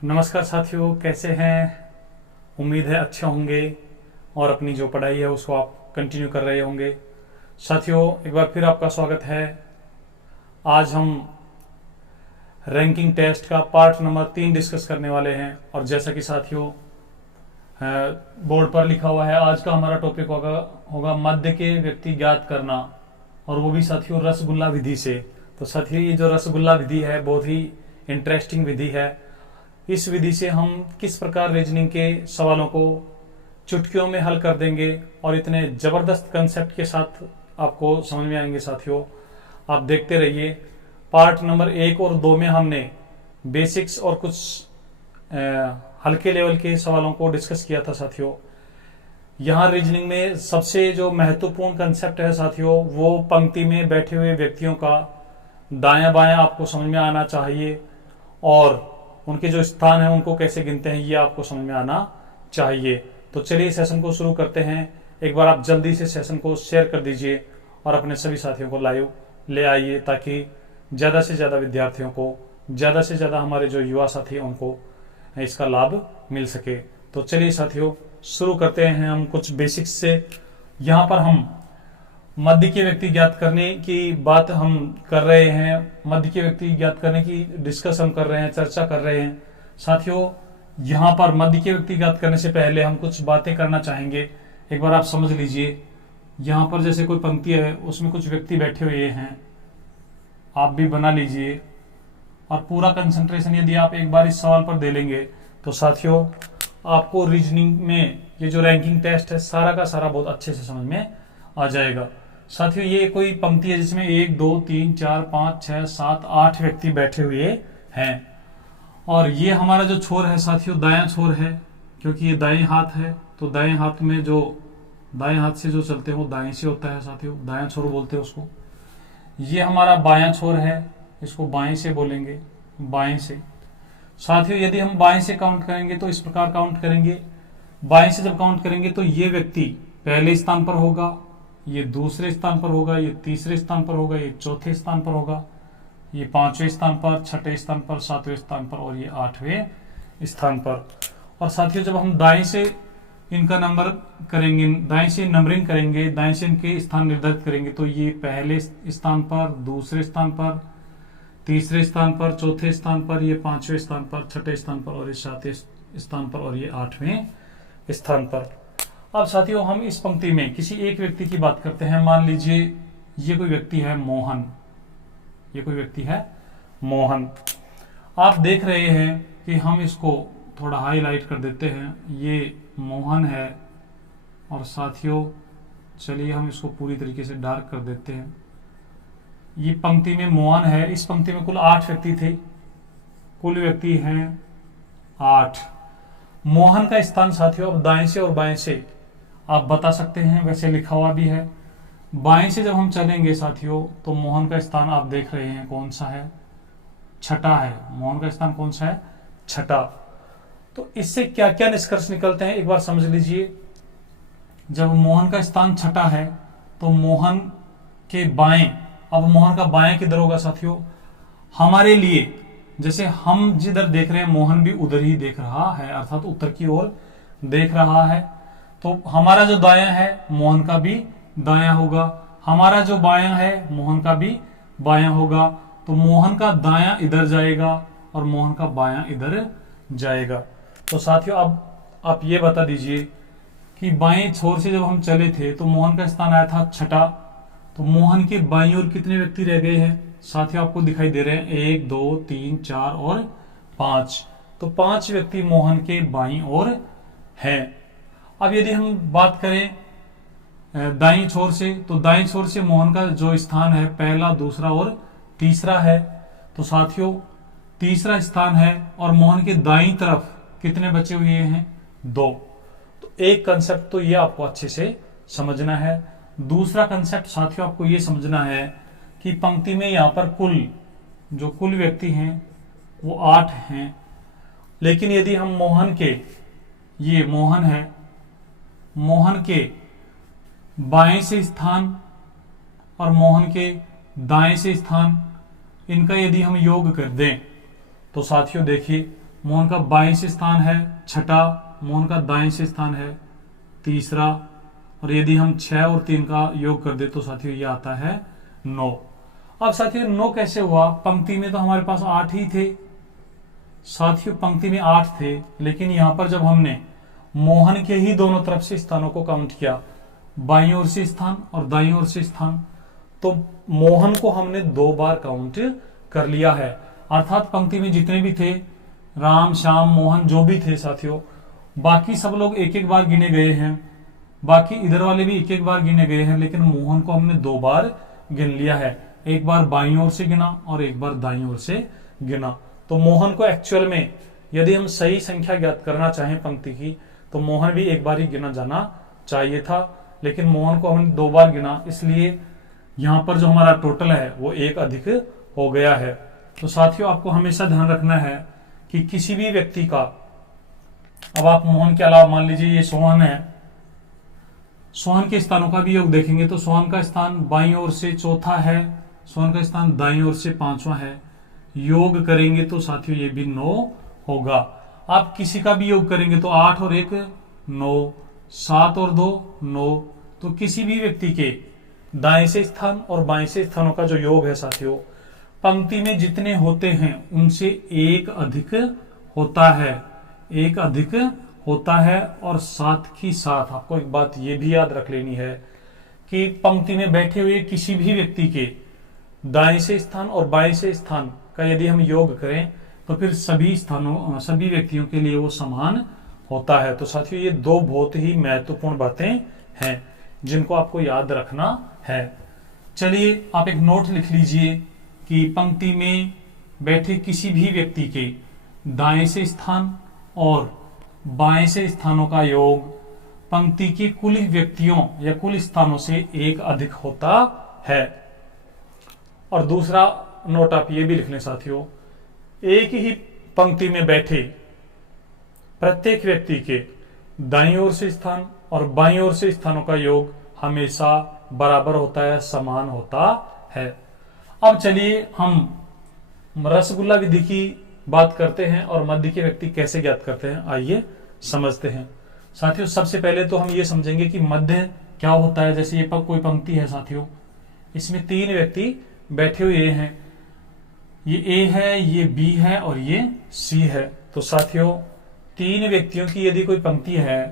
नमस्कार साथियों, कैसे हैं। उम्मीद है अच्छे होंगे और अपनी जो पढ़ाई है उसको आप कंटिन्यू कर रहे होंगे। साथियों, एक बार फिर आपका स्वागत है। आज हम रैंकिंग टेस्ट का पार्ट नंबर 3 डिस्कस करने वाले हैं। और जैसा कि साथियों बोर्ड पर लिखा हुआ है, आज का हमारा टॉपिक होगा मध्य के व्यक्ति ज्ञात करना, और वो भी साथियों रसगुल्ला विधि से। तो साथियों, ये जो रसगुल्ला विधि है बहुत ही इंटरेस्टिंग विधि है। इस विधि से हम किस प्रकार रीजनिंग के सवालों को चुटकियों में हल कर देंगे और इतने जबरदस्त कंसेप्ट के साथ आपको समझ में आएंगे। साथियों, आप देखते रहिए। पार्ट नंबर 1 और 2 में हमने बेसिक्स और कुछ हल्के लेवल के सवालों को डिस्कस किया था। साथियों, यहाँ रीजनिंग में सबसे जो महत्वपूर्ण कंसेप्ट है साथियों, वो पंक्ति में बैठे हुए व्यक्तियों का दायां बायां आपको समझ में आना चाहिए, और उनके जो स्थान है उनको कैसे गिनते हैं ये आपको समझ में आना चाहिए। तो चलिए सेशन को शुरू करते हैं। एक बार आप जल्दी से सेशन को शेयर कर दीजिए और अपने सभी साथियों को लाइव ले आइए, ताकि ज्यादा से ज्यादा विद्यार्थियों को, ज्यादा से ज्यादा हमारे जो युवा साथी हैं उनको इसका लाभ मिल सके। तो चलिए साथियों शुरू करते हैं हम कुछ बेसिक्स से। यहाँ पर हम मध्य के व्यक्ति ज्ञात करने की बात हम कर रहे हैं। मध्य के व्यक्ति ज्ञात करने की डिस्कस हम कर रहे हैं, चर्चा कर रहे हैं। साथियों, यहाँ पर मध्य के व्यक्ति ज्ञात करने से पहले हम कुछ बातें करना चाहेंगे। एक बार आप समझ लीजिए, यहाँ पर जैसे कोई पंक्ति है उसमें कुछ व्यक्ति बैठे हुए हैं, आप भी बना लीजिए। और पूरा कंसंट्रेशन यदि आप एक बार इस सवाल पर दे लेंगे तो साथियों आपको रीजनिंग में ये जो रैंकिंग टेस्ट है सारा का सारा बहुत अच्छे से समझ में आ जाएगा। साथियों, ये कोई पंक्ति है जिसमें 1 2 3 4 5 6 7 8 व्यक्ति बैठे हुए हैं, और ये हमारा जो छोर है साथियों दायां छोर है, क्योंकि ये दाएं हाथ है। तो दाएं हाथ में जो दाएं हाथ से जो चलते हैं वो दाएं से होता है साथियों, दायां छोर बोलते हैं उसको। ये हमारा बायां छोर है, इसको बाएं से बोलेंगे, बाएं से। साथियों, यदि हम बाएं से काउंट करेंगे तो इस प्रकार काउंट करेंगे। बाएं से जब काउंट करेंगे तो ये व्यक्ति पहले स्थान पर होगा, ये दूसरे स्थान पर होगा, ये तीसरे स्थान पर होगा, ये चौथे स्थान पर होगा, ये 5वें स्थान पर, 6ठे स्थान पर, 7वें स्थान पर, और ये 8वें स्थान पर। और साथियों, जब हम दाएं से इनका नंबर करेंगे, दाएं से नंबरिंग करेंगे, दाएं से इनके स्थान निर्धारित करेंगे, तो ये पहले स्थान पर, दूसरे स्थान पर, तीसरे स्थान पर, चौथे स्थान पर, ये 5वें स्थान पर, 6ठे स्थान पर, और ये 7वें स्थान पर, और ये 8वें स्थान पर। अब साथियों, हम इस पंक्ति में किसी एक व्यक्ति की बात करते हैं। मान लीजिए ये कोई व्यक्ति है मोहन, ये कोई व्यक्ति है मोहन। आप देख रहे हैं कि हम इसको थोड़ा हाईलाइट कर देते हैं, ये मोहन है। और साथियों चलिए हम इसको पूरी तरीके से डार्क कर देते हैं। ये पंक्ति में मोहन है, इस पंक्ति में कुल 8 व्यक्ति थे, कुल व्यक्ति हैं 8। मोहन का स्थान साथियों अब दाएं से और बाएं से आप बता सकते हैं, वैसे लिखा हुआ भी है। बाएं से जब हम चलेंगे साथियों तो मोहन का स्थान आप देख रहे हैं कौन सा है, छठा है। मोहन का स्थान कौन सा है, छठा। तो इससे क्या क्या निष्कर्ष निकलते हैं एक बार समझ लीजिए। जब मोहन का स्थान छठा है तो मोहन के बाएं, अब मोहन का बाएं किधर होगा साथियों, हमारे लिए जैसे हम जिधर देख रहे हैं मोहन भी उधर ही देख रहा है, अर्थात उत्तर की ओर देख रहा है। तो हमारा जो दायां है मोहन का भी दायां होगा, हमारा जो बायां है मोहन का भी बायां होगा। तो मोहन का दायां इधर जाएगा और मोहन का बायां इधर जाएगा। तो साथियों अब आप ये बता दीजिए कि बाएं छोर से जब हम चले थे तो मोहन का स्थान आया था छठा, तो मोहन के बाईं ओर कितने व्यक्ति रह गए हैं साथियों, आपको दिखाई दे रहे हैं 1 2 3 4 और 5। तो 5 व्यक्ति मोहन के बाईं ओर हैं। अब यदि हम बात करें दाईं छोर से, तो दाईं छोर से मोहन का जो स्थान है पहला, दूसरा और तीसरा है। तो साथियों तीसरा स्थान है और मोहन के दाईं तरफ कितने बचे हुए हैं, 2। तो एक कंसेप्ट तो ये आपको अच्छे से समझना है। दूसरा कंसेप्ट साथियों आपको ये समझना है कि पंक्ति में यहां पर कुल व्यक्ति हैं वो 8 हैं, लेकिन यदि हम मोहन के, ये मोहन है, मोहन के बाएं से स्थान और मोहन के दाएं से स्थान, इनका यदि हम योग कर दें तो साथियों देखिए मोहन का बाएं से स्थान है 6, मोहन का दाएं से स्थान है 3, और यदि हम 6 और 3 का योग कर दे तो साथियों ये आता है 9। अब साथियों 9 कैसे हुआ? पंक्ति में तो हमारे पास 8 ही थे साथियों, पंक्ति में 8 थे, लेकिन यहां पर जब हमने मोहन के ही दोनों तरफ से स्थानों को काउंट किया, बाईं ओर से स्थान और दाईं ओर से स्थान, तो मोहन को हमने 2 बार काउंट कर लिया है। अर्थात पंक्ति में जितने भी थे, राम, श्याम, मोहन जो भी थे साथियों, बाकी सब लोग एक एक बार गिने गए हैं, बाकी इधर वाले भी एक एक बार गिने गए हैं, लेकिन मोहन को हमने 2 बार गिन लिया है। एक बार बाईं ओर से गिना और एक बार दाईं ओर से गिना। तो मोहन को एक्चुअल में यदि हम सही संख्या ज्ञात करना चाहें पंक्ति की, तो मोहन भी एक बार ही गिना जाना चाहिए था, लेकिन मोहन को हमने 2 बार गिना, इसलिए यहां पर जो हमारा टोटल है वो 1 अधिक हो गया है। तो साथियों आपको हमेशा ध्यान रखना है कि किसी भी व्यक्ति का, अब आप मोहन के अलावा मान लीजिए ये सोहन है, सोहन के स्थानों का भी योग देखेंगे तो सोहन का स्थान बाईं ओर से 4था है, सोहन का स्थान दाईं ओर से 5वां है। योग करेंगे तो साथियों ये भी 9 होगा। आप किसी का भी योग करेंगे तो 8 और 1 9, 7 और 2 9। तो किसी भी व्यक्ति के दाएं से स्थान और बाएं से स्थानों का जो योग है साथियों, पंक्ति में जितने होते हैं उनसे 1 अधिक होता है, 1 अधिक होता है। और साथ ही साथ आपको एक बात ये भी याद रख लेनी है कि पंक्ति में बैठे हुए किसी भी व्यक्ति के दाएं से स्थान और बाएं से स्थान का यदि हम योग करें तो फिर सभी व्यक्तियों के लिए वो समान होता है। तो साथियों ये 2 बहुत ही महत्वपूर्ण बातें हैं जिनको आपको याद रखना है। चलिए आप एक नोट लिख लीजिए कि पंक्ति में बैठे किसी भी व्यक्ति के दाएं से स्थान और बाएं से स्थानों का योग पंक्ति के कुल व्यक्तियों या कुल स्थानों से 1 अधिक होता है। और दूसरा नोट आप ये भी लिख लें साथियों, एक ही पंक्ति में बैठे प्रत्येक व्यक्ति के दाईं ओर से स्थान और बाईं ओर से स्थानों का योग हमेशा बराबर होता है, समान होता है। अब चलिए हम रसगुल्ला विधि की बात करते हैं और मध्य के व्यक्ति कैसे ज्ञात करते हैं, आइए समझते हैं। साथियों सबसे पहले तो हम ये समझेंगे कि मध्य क्या होता है। जैसे ये कोई पंक्ति है साथियों, इसमें 3 व्यक्ति बैठे हुए हैं, ये ए है, ये बी है और ये सी है। तो साथियों 3 व्यक्तियों की यदि कोई पंक्ति है,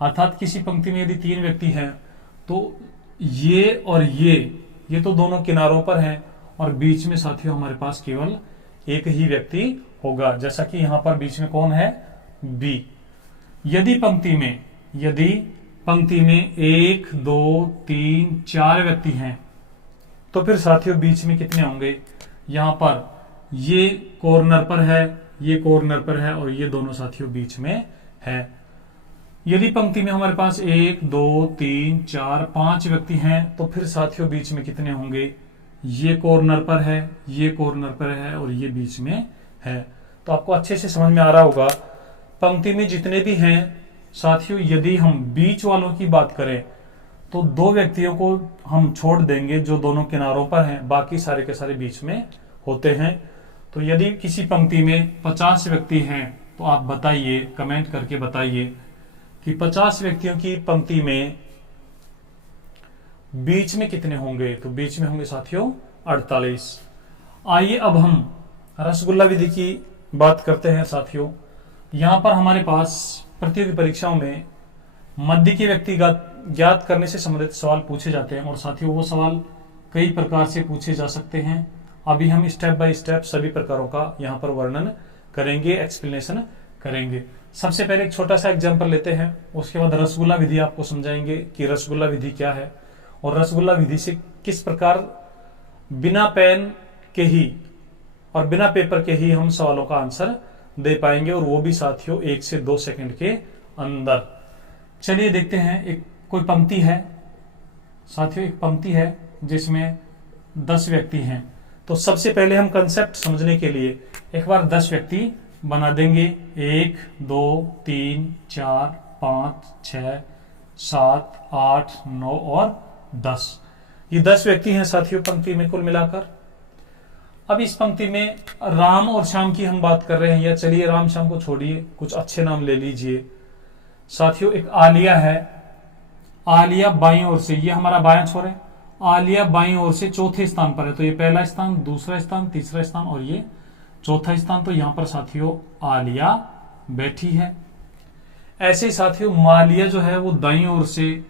अर्थात किसी पंक्ति में यदि 3 व्यक्ति हैं, तो ये और ये तो दोनों किनारों पर हैं और बीच में साथियों हमारे पास केवल एक ही व्यक्ति होगा। जैसा कि यहां पर बीच में कौन है, बी। यदि पंक्ति में 1 2 3 4 व्यक्ति हैं, तो फिर साथियों बीच में कितने होंगे? यहां पर ये कॉर्नर पर है, ये कॉर्नर पर है और ये दोनों साथियों बीच में है। यदि पंक्ति में हमारे पास 1 2 3 4 5 व्यक्ति हैं, तो फिर साथियों बीच में कितने होंगे? ये कॉर्नर पर है, ये कॉर्नर पर है और ये बीच में है। तो आपको अच्छे से समझ में आ रहा होगा, पंक्ति में जितने भी हैं साथियों, यदि हम बीच वालों की बात करें तो 2 व्यक्तियों को हम छोड़ देंगे जो दोनों किनारों पर हैं, बाकी सारे के सारे बीच में होते हैं। तो यदि किसी पंक्ति में 50 व्यक्ति हैं, तो आप बताइए, कमेंट करके बताइए कि 50 व्यक्तियों की पंक्ति में बीच में कितने होंगे? तो बीच में होंगे साथियों 48। आइए अब हम रसगुल्ला विधि की बात करते हैं साथियों। यहां पर हमारे पास प्रतियोगी परीक्षाओं में मध्य के व्यक्ति ज्ञात करने से संबंधित सवाल पूछे जाते हैं और साथियों वो सवाल कई प्रकार से पूछे जा सकते हैं। अभी हम स्टेप बाय स्टेप सभी प्रकारों का यहाँ पर वर्णन करेंगे, एक्सप्लेनेशन करेंगे। सबसे पहले एक छोटा सा एग्जाम्पल लेते हैं, उसके बाद रसगुल्ला विधि आपको समझाएंगे कि रसगुल्ला विधि क्या है और रसगुल्ला विधि से किस प्रकार बिना पेन के ही और बिना पेपर के ही हम सवालों का आंसर दे पाएंगे, और वो भी साथियों 1 से 2 सेकंड के अंदर। चलिए देखते हैं, एक कोई पंक्ति है साथियों, एक पंक्ति है जिसमें 10 व्यक्ति हैं। तो सबसे पहले हम कंसेप्ट समझने के लिए एक बार 10 व्यक्ति बना देंगे। 1 2 3 4 5 6 7 8 9 और 10। ये 10 व्यक्ति हैं साथियों पंक्ति में कुल मिलाकर। अब इस पंक्ति में राम और श्याम की हम बात कर रहे हैं, या चलिए राम श्याम को छोड़िए, कुछ अच्छे नाम ले लीजिए साथियों। एक आलिया है, आलिया बाईं ओर से, ये हमारा बायां छोर है, आलिया बाईं ओर से चौथे स्थान पर है। तो ये पहला स्थान, दूसरा स्थान, तीसरा स्थान और ये चौथा स्थान। तो यहां पर साथियों आलिया बैठी है। ऐसे ही साथियों मालिया जो है वो दाईं ओर से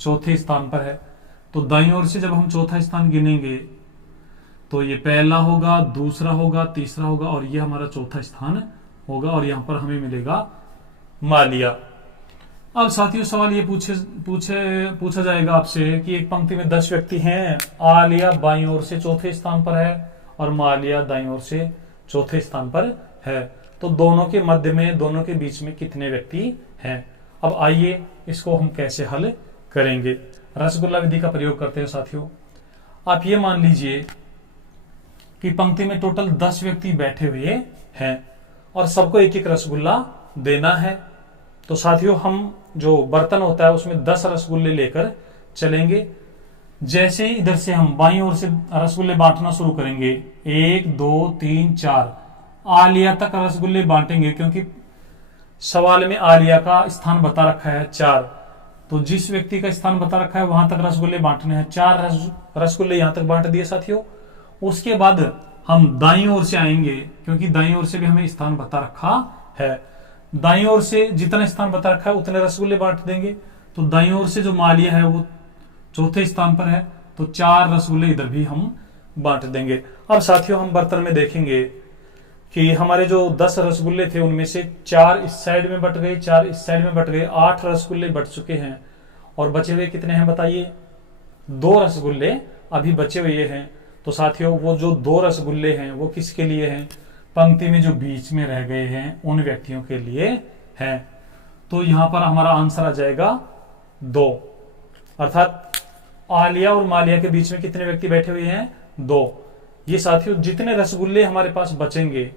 चौथे स्थान पर है। तो दाईं ओर से जब हम चौथा स्थान गिनेंगे तो ये पहला होगा, दूसरा होगा, तीसरा होगा और ये हमारा चौथा स्थान होगा और यहां पर हमें मिलेगा मालिया। अब साथियों सवाल ये पूछा जाएगा आपसे कि एक पंक्ति में 10 व्यक्ति हैं, आलिया बाईं ओर से चौथे स्थान पर है और मालिया दाईं ओर से चौथे स्थान पर है, तो दोनों के मध्य में, दोनों के बीच में कितने व्यक्ति हैं। अब आइए इसको हम कैसे हल करेंगे। रसगुल्ला विधि का प्रयोग करते हैं साथियों। आप ये मान लीजिए कि पंक्ति में टोटल 10 व्यक्ति बैठे हुए हैं और सबको एक एक रसगुल्ला देना है। तो साथियों हम जो बर्तन होता है उसमें 10 रसगुल्ले लेकर चलेंगे। जैसे ही इधर से हम बाईं ओर से रसगुल्ले बांटना शुरू करेंगे, 1 2 3 4 आलिया तक रसगुल्ले बांटेंगे, क्योंकि सवाल में आलिया का स्थान बता रखा है 4। तो जिस व्यक्ति का स्थान बता रखा है वहां तक रसगुल्ले बांटने हैं। 4 रसगुल्ले यहां तक बांट दिए साथियों। उसके बाद हम दाईं ओर से आएंगे, क्योंकि दाईं ओर से भी हमें स्थान बता रखा है। दाईं ओर से जितना स्थान बता रखा है उतने रसगुल्ले बांट देंगे। तो दाईं ओर से जो मालिया है वो चौथे स्थान पर है, तो 4 रसगुल्ले इधर भी हम बांट देंगे। अब साथियों हम बर्तन में देखेंगे कि हमारे जो 10 रसगुल्ले थे उनमें से 4 इस साइड में बट गए, 4 इस साइड में बट गए, 8 रसगुल्ले बट चुके हैं और बचे हुए कितने हैं बताइए। 2 रसगुल्ले अभी बचे हुए हैं। तो साथियों वो जो 2 रसगुल्ले हैं वो किसके लिए हैं, पंक्ति में जो बीच में रह गए हैं उन व्यक्तियों के लिए हैं। तो यहां पर हमारा आंसर आ जाएगा 2, अर्थात आलिया और मालिया के बीच में कितने व्यक्ति बैठे हुए हैं, 2। ये साथियों जितने रसगुल्ले हमारे पास बचेंगे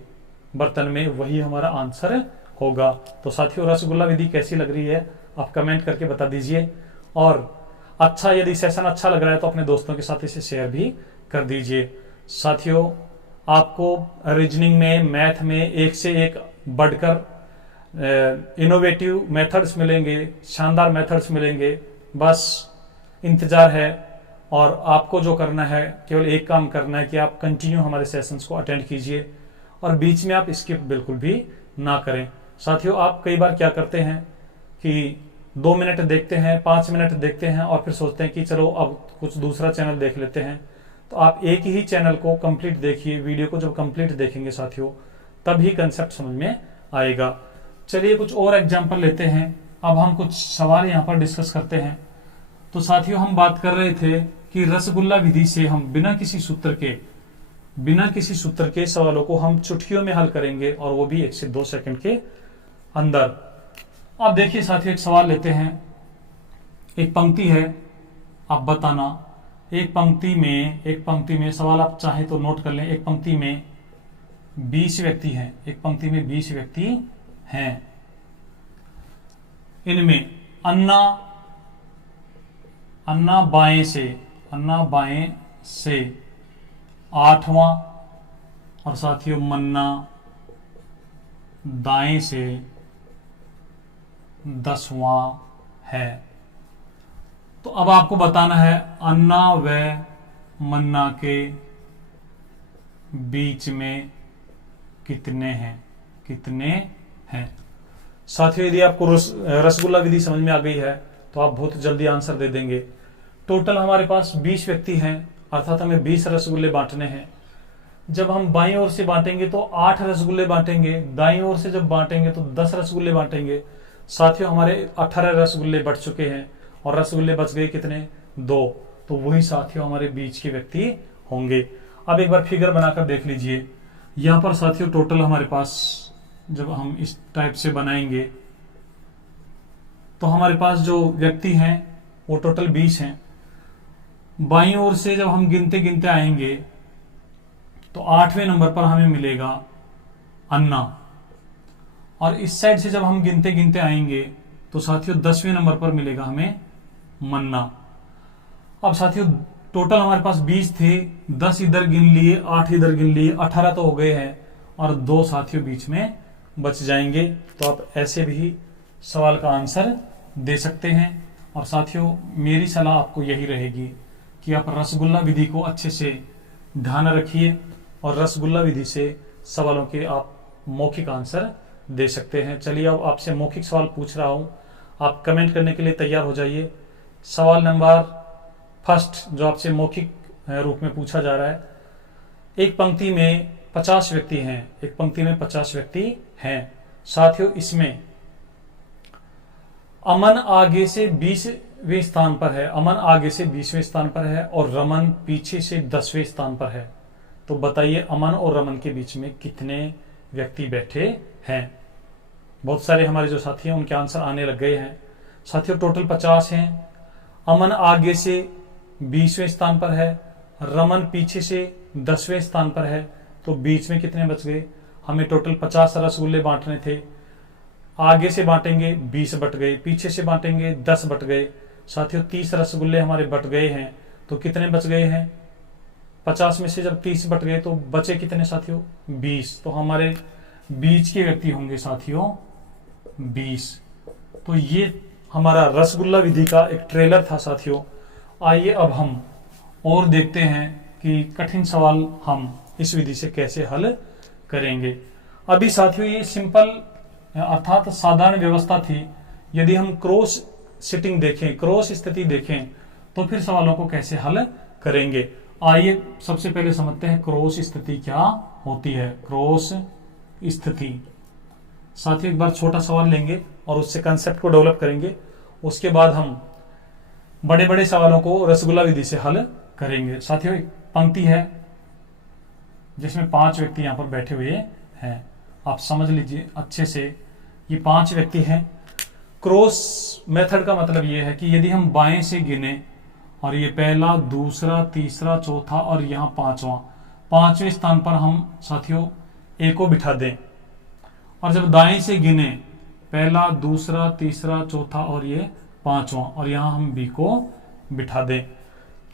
बर्तन में वही हमारा आंसर होगा। तो साथियों रसगुल्ला विधि कैसी लग रही है आप कमेंट करके बता दीजिए, और अच्छा यदि सेशन अच्छा लग रहा है तो अपने दोस्तों के साथ इसे शेयर भी कर दीजिए। साथियों आपको रीजनिंग में, मैथ में एक से एक बढ़कर इनोवेटिव मेथड्स मिलेंगे, शानदार मेथड्स मिलेंगे। बस इंतजार है और आपको जो करना है केवल एक काम करना है कि आप कंटिन्यू हमारे सेशंस को अटेंड कीजिए और बीच में आप स्किप बिल्कुल भी ना करें। साथियों आप कई बार क्या करते हैं कि 2 मिनट देखते हैं, 5 मिनट देखते हैं और फिर सोचते हैं कि चलो अब कुछ दूसरा चैनल देख लेते हैं। तो आप एक ही चैनल को कंप्लीट देखिए। वीडियो को जब कंप्लीट देखेंगे साथियों तभी कंसेप्ट समझ में आएगा। चलिए कुछ और एग्जांपल लेते हैं। अब हम कुछ सवाल यहाँ पर डिस्कस करते हैं। तो साथियों हम बात कर रहे थे कि रसगुल्ला विधि से हम बिना किसी सूत्र के सवालों को हम चुटकियों में हल करेंगे और वो भी 1 से 2 सेकंड के अंदर। अब देखिए साथियों एक सवाल लेते हैं। एक पंक्ति है, आप बताना। एक पंक्ति में सवाल आप चाहे तो नोट कर लें। एक पंक्ति में 20 व्यक्ति हैं। एक पंक्ति में 20 व्यक्ति हैं। इनमें अन्ना बाएं से 8वां और साथियों मन्ना दाएं से 10वां है। तो अब आपको बताना है अन्ना व मन्ना के बीच में कितने हैं। साथियों यदि आपको रसगुल्ला विधि समझ में आ गई है तो आप बहुत जल्दी आंसर दे देंगे। टोटल हमारे पास 20 व्यक्ति हैं, अर्थात हमें 20 रसगुल्ले बांटने हैं। जब हम बाईं ओर से बांटेंगे तो 8 रसगुल्ले बांटेंगे, दाईं ओर से जब बांटेंगे तो 10 रसगुल्ले बांटेंगे। साथियों हमारे 18 रसगुल्ले बट चुके हैं और रसगुल्ले बच गए कितने, 2। तो वही साथियों हमारे बीच के व्यक्ति होंगे। अब एक बार फिगर बनाकर देख लीजिए। यहां पर साथियों टोटल हमारे पास जब हम इस टाइप से बनाएंगे तो हमारे पास जो व्यक्ति हैं वो टोटल 20 हैं। बाईं ओर से जब हम गिनते आएंगे तो 8वें नंबर पर हमें मिलेगा अन्ना, और इस साइड से जब हम गिनते आएंगे तो साथियों 10वें नंबर पर मिलेगा हमें मन्ना। अब साथियों टोटल हमारे पास 20 थे, 10 इधर गिन लिए, 8 इधर गिन लिए, 18 तो हो गए हैं और 2 साथियों बीच में बच जाएंगे। तो आप ऐसे भी सवाल का आंसर दे सकते हैं। और साथियों मेरी सलाह आपको यही रहेगी कि आप रसगुल्ला विधि को अच्छे से ध्यान रखिए और रसगुल्ला विधि से सवालों के आप मौखिक आंसर दे सकते हैं। चलिए अब आपसे मौखिक सवाल पूछ रहा हूं, आप कमेंट करने के लिए तैयार हो जाइए। सवाल नंबर फर्स्ट जो आपसे मौखिक रूप में पूछा जा रहा है, एक पंक्ति में 50 व्यक्ति हैं, एक पंक्ति में 50 व्यक्ति हैं साथियों, इसमें अमन आगे से 20वें स्थान पर है, अमन आगे से 20वें स्थान पर है और रमन पीछे से 10वें स्थान पर है। तो बताइए अमन और रमन के बीच में कितने व्यक्ति बैठे हैं। बहुत सारे हमारे जो साथी हैं उनके आंसर आने लग गए हैं साथियों। टोटल 50 हैं। अमन आगे से 20वें स्थान पर है, रमन पीछे से 10वें स्थान पर है, तो बीच में कितने बच गए। हमें टोटल 50 रसगुल्ले बांटने थे, आगे से बांटेंगे 20 बट गए, पीछे से बांटेंगे 10 बट गए साथियों। 30 रसगुल्ले हमारे बट गए हैं, तो कितने बच गए हैं। 50 में से जब 30 बट गए तो बचे कितने साथियों, 20। तो हमारे बीच के व्यक्ति होंगे साथियों 20। तो ये हमारा रसगुल्ला विधि का एक ट्रेलर था साथियों। आइए अब हम और देखते हैं कि कठिन सवाल हम इस विधि से कैसे हल करेंगे। अभी साथियों ये सिंपल अर्थात साधारण व्यवस्था थी। यदि हम क्रॉस सिटिंग देखें, क्रॉस स्थिति देखें, तो फिर सवालों को कैसे हल करेंगे। आइए सबसे पहले समझते हैं क्रॉस स्थिति क्या होती है। क्रॉस स्थिति साथियों एक बार छोटा सवाल लेंगे और उससे कंसेप्ट को डेवलप करेंगे, उसके बाद हम बड़े बड़े सवालों को रसगुल्ला विधि से हल करेंगे। साथियों एक पंक्ति है जिसमें 5 व्यक्ति यहां पर बैठे हुए हैं, आप समझ लीजिए अच्छे से। ये 5 व्यक्ति हैं। क्रॉस मेथड का मतलब ये है कि यदि हम बाएं से गिने और ये पहला, दूसरा, तीसरा, चौथा और यहाँ 5वें स्थान पर हम साथियों ए को बिठा दें, और जब दाएं से गिने पहला, दूसरा, तीसरा, चौथा और ये 5वां और यहां हम बी को बिठा दें,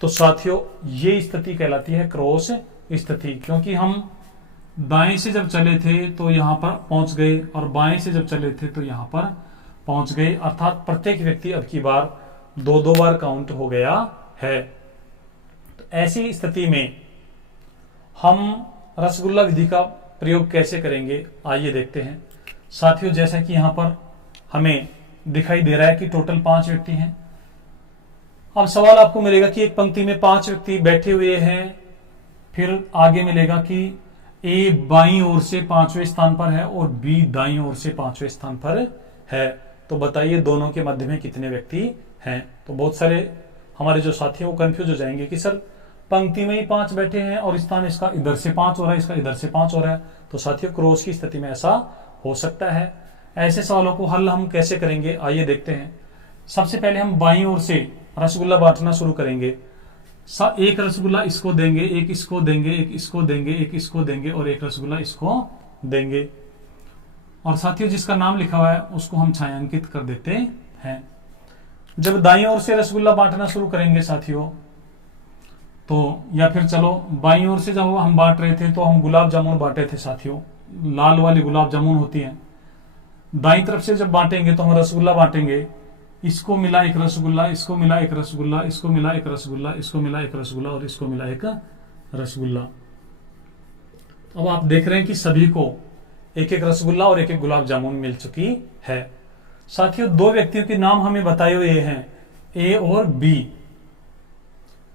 तो साथियों ये स्थिति कहलाती है क्रॉस स्थिति। क्योंकि हम दाएं से जब चले थे तो यहां पर पहुंच गए और बाएं से जब चले थे तो यहां पर पहुंच गए, अर्थात प्रत्येक व्यक्ति अब की बार 2-2 बार काउंट हो गया है। तो ऐसी स्थिति में हम रसगुल्ला विधि का प्रयोग कैसे करेंगे आइए देखते हैं साथियों। जैसा कि यहां पर हमें दिखाई दे रहा है कि टोटल 5 व्यक्ति हैं। अब सवाल आपको मिलेगा कि एक पंक्ति में 5 व्यक्ति बैठे हुए हैं, फिर आगे मिलेगा कि ए बाईं ओर से 5वें स्थान पर है और बी दाईं ओर से 5वें स्थान पर है। तो बताइए दोनों के मध्य में कितने व्यक्ति हैं। तो बहुत सारे हमारे जो साथी हैं वो कंफ्यूज हो जाएंगे कि सर पंक्ति में ही 5 बैठे हैं और स्थान इसका इधर से 5 हो रहा है, इसका इधर से 5 हो रहा है। तो साथियों क्रॉस की स्थिति में ऐसा हो सकता है। ऐसे सवालों को हल हम कैसे करेंगे आइए देखते हैं। सबसे पहले हम बाईं ओर से रसगुल्ला बांटना शुरू करेंगे। एक रसगुल्ला इसको देंगे, एक इसको देंगे, एक इसको देंगे, एक इसको देंगे और एक रसगुल्ला इसको देंगे। और साथियों जिसका नाम लिखा हुआ है उसको हम छायांकित कर देते हैं। जब दाईं ओर से रसगुल्ला बांटना शुरू करेंगे साथियों, तो या फिर चलो बाईं ओर से जब हम बांट रहे थे तो हम गुलाब जामुन बांटे थे साथियों, लाल वाली गुलाब जामुन होती है। दाईं तरफ से जब बांटेंगे तो हम रसगुल्ला बांटेंगे, इसको मिला एक रसगुल्ला, इसको मिला एक रसगुल्ला, इसको मिला एक रसगुल्ला, इसको मिला एक रसगुल्ला और इसको मिला एक रसगुल्ला। अब आप देख रहे हैं कि सभी को एक एक रसगुल्ला और एक एक गुलाब जामुन मिल चुकी है। साथियों 2 व्यक्तियों के नाम हमें बताए हुए हैं, ए और बी।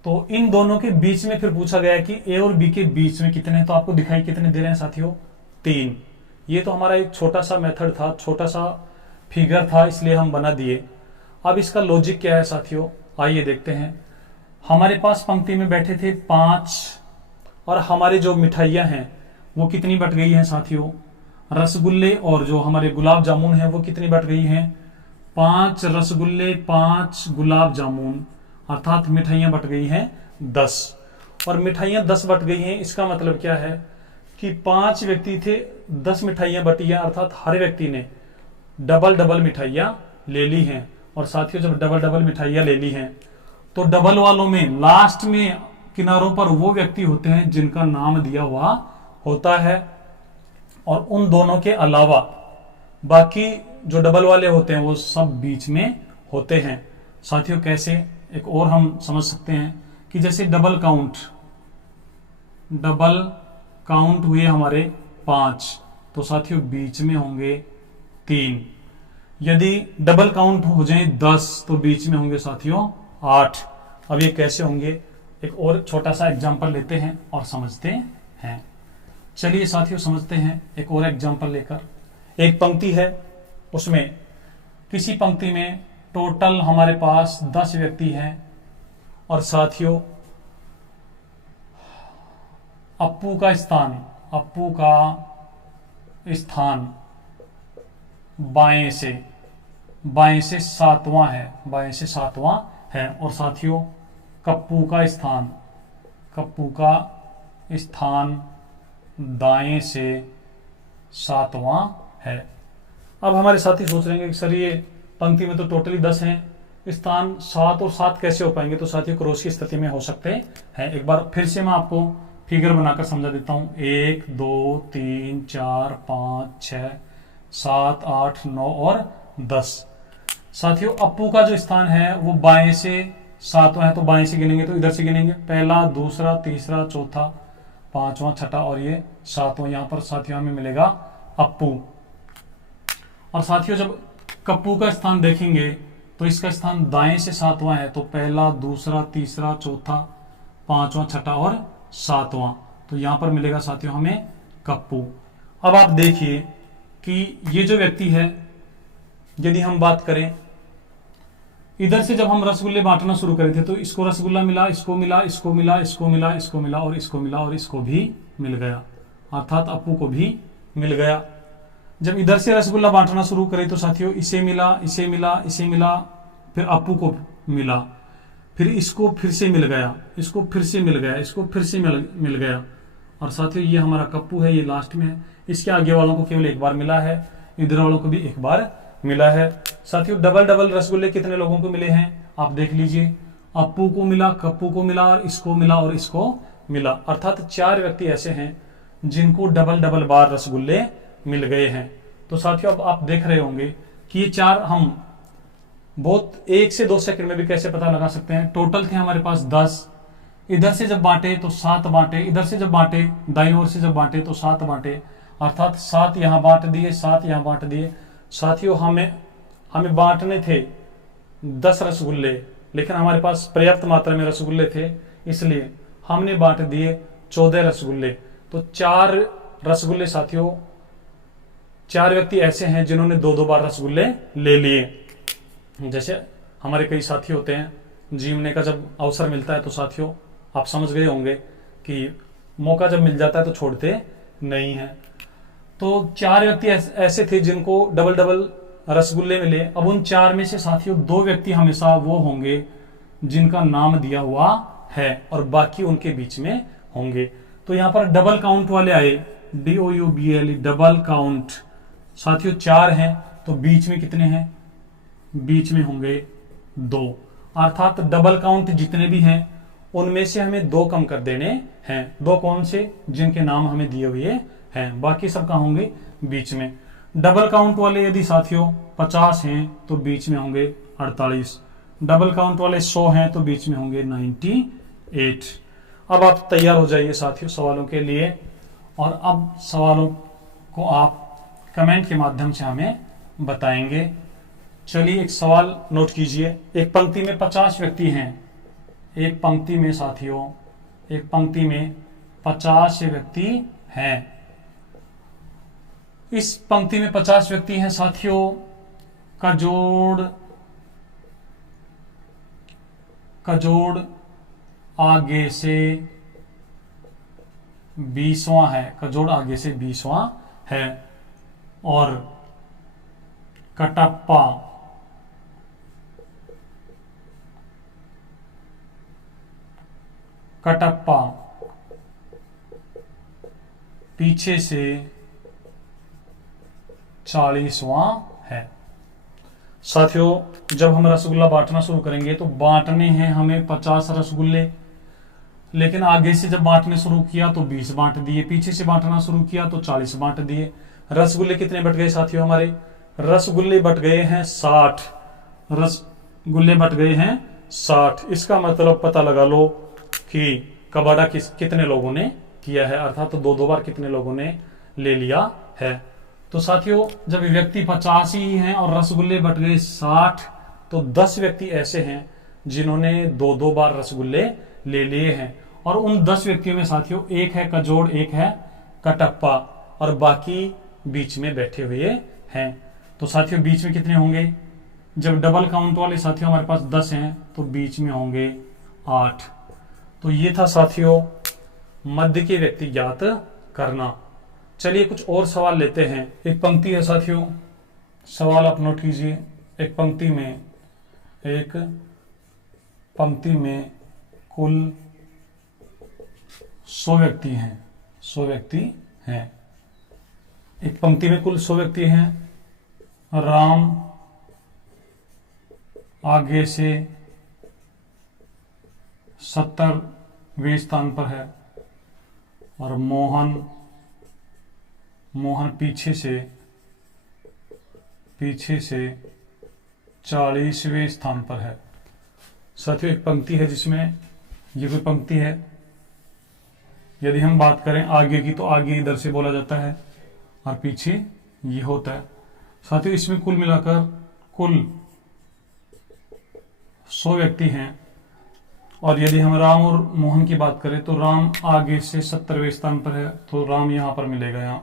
तो इन दोनों के बीच में फिर पूछा गया कि ए और बी के बीच में कितने, तो आपको दिखाई कितने दे रहे हैं साथियों, 3। ये तो हमारा एक छोटा सा मेथड था, छोटा सा फिगर था, इसलिए हम बना दिए। अब इसका लॉजिक क्या है साथियों आइए देखते हैं। हमारे पास पंक्ति में बैठे थे 5 और हमारे जो मिठाइयां हैं वो कितनी बट गई हैं साथियों, रसगुल्ले और जो हमारे गुलाब जामुन है वो कितनी बट गई हैं, 5 रसगुल्ले 5 गुलाब जामुन, अर्थात मिठाइयां बट गई हैं 10। और मिठाइयां 10 बट गई हैं, इसका मतलब क्या है कि 5 व्यक्ति थे, 10 मिठाइयां बटी हैं, अर्थात हर व्यक्ति ने डबल डबल मिठाइयां ले ली हैं। और साथियों जब डबल डबल मिठाइयां ले ली हैं तो डबल वालों में लास्ट में किनारों पर वो व्यक्ति होते हैं जिनका नाम दिया हुआ होता है, और उन दोनों के अलावा बाकी जो डबल वाले होते हैं वो सब बीच में होते हैं। साथियों कैसे, एक और हम समझ सकते हैं कि जैसे डबल काउंट हुए हमारे 5, तो साथियों बीच में होंगे 3। यदि डबल काउंट हो जाए 10 तो बीच में होंगे साथियों 8। अब ये कैसे होंगे, एक और छोटा सा एग्जांपल लेते हैं और समझते हैं। चलिए साथियों समझते हैं एक और एग्जांपल लेकर। एक पंक्ति है, उसमें किसी पंक्ति में टोटल हमारे पास 10 व्यक्ति हैं, और साथियों अप्पू का स्थान बाएं से 7वां है, और साथियों कप्पू का स्थान दाएं से 7वां है। अब हमारे साथी सोच रहे हैं कि सर ये पंक्ति में तो टोटली 10 हैं, स्थान 7 और 7 कैसे हो पाएंगे? तो साथियों क्रॉस की स्थिति में हो सकते हैं। एक बार फिर से मैं आपको फिगर बनाकर समझा देता हूं। 1 2 3 4 5 6 7 8 9 और 10। साथियों अप्पू का जो स्थान है वो बाएं से 7वां है, तो बाएं से गिनेंगे तो इधर से गिनेंगे, पहला दूसरा तीसरा चौथा पांचवा छठा और ये 7वां। यहां पर साथियों हमें मिलेगा अप्पू। और साथियों जब कप्पू का स्थान देखेंगे तो इसका स्थान दाएं से 7वां है, तो पहला दूसरा तीसरा चौथा पांचवा छठा और 7वां, तो यहां पर मिलेगा साथियों हमें कप्पू। अब आप देखिए कि ये जो व्यक्ति है, यदि हम बात करें इधर से जब हम रसगुल्ले बांटना शुरू करे थे तो इसको रसगुल्ला मिला, इसको मिला, इसको मिला, इसको मिला, इसको मिला और इसको मिला और इसको भी मिल गया, अर्थात अप्पू को भी मिल गया। जब इधर से रसगुल्ला बांटना शुरू करे तो साथियों इसे मिला, इसे मिला, इसे मिला, फिर अप्पू को मिला, फिर इसको फिर से मिल गया, इसको फिर से मिल गया, इसको फिर से मिल गया, और साथियों ये हमारा कप्पू है, ये लास्ट में है। इसके आगे वालों को केवल एक बार मिला है, इधर वालों को भी एक बार मिला है। साथियों डबल डबल रसगुल्ले कितने लोगों को मिले हैं आप देख लीजिए, अप्पू को मिला, कप्पू को मिला और इसको मिला और इसको मिला, अर्थात 4 व्यक्ति ऐसे हैं जिनको डबल डबल बार रसगुल्ले मिल गए हैं। तो साथियों अब आप देख रहे होंगे कि ये 4 हम बहुत 1 से 2 सेकंड में भी कैसे पता लगा सकते हैं। टोटल थे हमारे पास 10, इधर से जब बांटे तो 7 बांटे, इधर से जब बांटे दाईं ओर से जब बांटे तो 7 बांटे, अर्थात 7 यहां बांट दिए, 7 यहां बांट दिए। साथियों हमें बांटने थे 10 रसगुल्ले, लेकिन हमारे पास पर्याप्त मात्रा में रसगुल्ले थे, इसलिए हमने बांट दिए 14 रसगुल्ले। तो 4 रसगुल्ले साथियों, 4 व्यक्ति ऐसे हैं जिन्होंने 2-2 बार रसगुल्ले ले लिए। जैसे हमारे कई साथी होते हैं, जीवने का जब अवसर मिलता है तो साथियों आप समझ गए होंगे कि मौका जब मिल जाता है तो छोड़ते नहीं है। तो 4 व्यक्ति ऐसे थे जिनको डबल डबल रसगुल्ले मिले। अब उन 4 में से साथियों 2 व्यक्ति हमेशा वो होंगे जिनका नाम दिया हुआ है और बाकी उनके बीच में होंगे। तो यहां पर डबल काउंट वाले आए, DOUBLE डबल काउंट। साथियों 4 हैं तो बीच में कितने हैं? बीच में होंगे 2, अर्थात डबल काउंट जितने भी हैं उनमें से हमें 2 कम कर देने हैं। 2 कौन से? जिनके नाम हमें दिए हुए हैं, बाकी सब कहां होंगे? बीच में। डबल काउंट वाले यदि साथियों 50 हैं तो बीच में होंगे 48, डबल काउंट वाले 100 हैं तो बीच में होंगे 98। अब आप तैयार हो जाइए साथियों सवालों के लिए, और अब सवालों को आप कमेंट के माध्यम से हमें बताएंगे। चलिए एक सवाल नोट कीजिए। एक पंक्ति में 50 व्यक्ति हैं, एक पंक्ति में साथियों, एक पंक्ति में 50 व्यक्ति हैं। इस पंक्ति में 50 व्यक्ति हैं साथियों, का जोड़ आगे से 20वां है, का जोड़ आगे से 20वां है, और कटप्पा पीछे से 40वां है। साथियों जब हम रसगुल्ला बांटना शुरू करेंगे तो बांटने हैं हमें 50 रसगुल्ले, लेकिन आगे से जब बांटने शुरू किया तो 20 बांट दिए, पीछे से बांटना शुरू किया तो 40 बांट दिए। रसगुल्ले कितने बट गए साथियों? हमारे रसगुल्ले बट गए हैं 60। रसगुल्ले बट गए हैं 60। इसका मतलब पता लगा लो कि कबाड़ा कितने लोगों ने किया है, अर्थात तो दो बार कितने लोगों ने ले लिया है। तो साथियों जब व्यक्ति 50 ही हैं और रसगुल्ले बट गए 60, तो 10 व्यक्ति ऐसे हैं जिन्होंने दो बार रसगुल्ले ले लिए हैं। और उन 10 व्यक्तियों में साथियों एक है कजोड़, एक है कटप्पा, और बाकी बीच में बैठे हुए हैं। तो साथियों बीच में कितने होंगे? जब डबल काउंट वाले साथियों हमारे पास 10 हैं तो बीच में होंगे 8। तो ये था साथियों मध्य के व्यक्ति ज्ञात करना। चलिए कुछ और सवाल लेते हैं। एक पंक्ति है साथियों, सवाल आप नोट कीजिए। एक पंक्ति में कुल 100 व्यक्ति हैं। 100 व्यक्ति हैं। एक पंक्ति में कुल 100 व्यक्ति हैं। राम आगे से 70वें स्थान पर है और मोहन पीछे से 40वें स्थान पर है। साथियों एक पंक्ति है जिसमें ये कोई पंक्ति है, यदि हम बात करें आगे की तो आगे इधर से बोला जाता है और पीछे ये होता है। साथियों इसमें कुल मिलाकर कुल 100 व्यक्ति हैं, और यदि हम राम और मोहन की बात करें तो राम आगे से 70वें स्थान पर है, तो राम यहां पर मिलेगा, यहाँ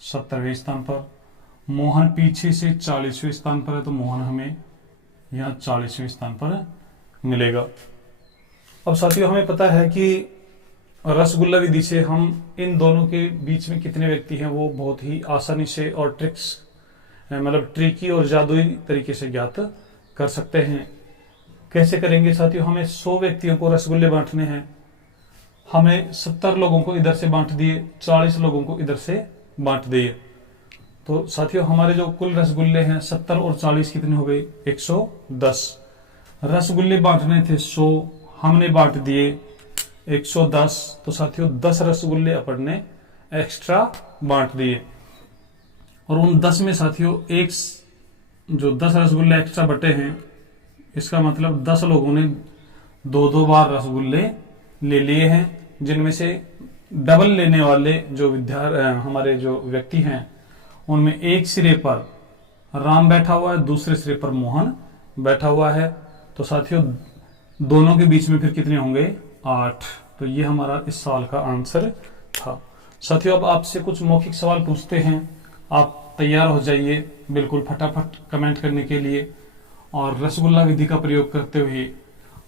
70वें स्थान पर। मोहन पीछे से 40वें स्थान पर है, तो मोहन हमें यहाँ 40वें स्थान पर मिलेगा। अब साथियों हमें पता है कि रसगुल्ला विधि से हम इन दोनों के बीच में कितने व्यक्ति हैं वो बहुत ही आसानी से और ट्रिकी और जादुई तरीके से ज्ञात कर सकते हैं। कैसे करेंगे साथियों? हमें 100 व्यक्तियों को रसगुल्ले बांटने हैं। हमें 70 लोगों को इधर से बांट दिए, 40 लोगों को इधर से बांट दिए। तो साथियों हमारे जो कुल रसगुल्ले हैं 70 और 40 कितने हो गए? 110। रसगुल्ले बांटने थे 100, हमने बांट दिए 110। तो साथियों 10 रसगुल्ले अपन ने एक्स्ट्रा बांट दिए, और उन 10 में साथियों जो 10 रसगुल्ले एक्स्ट्रा बटे हैं, इसका मतलब 10 लोगों ने दो बार रसगुल्ले ले लिए हैं, जिनमें से डबल लेने वाले जो हमारे जो व्यक्ति हैं उनमें एक सिरे पर राम बैठा हुआ है, दूसरे सिरे पर मोहन बैठा हुआ है। तो साथियों दोनों के बीच में फिर कितने होंगे? 8। तो ये हमारा इस सवाल का आंसर था। साथियों अब आपसे कुछ मौखिक सवाल पूछते हैं, आप तैयार हो जाइए बिल्कुल फटाफट कमेंट करने के लिए, और रसगुल्ला विधि का प्रयोग करते हुए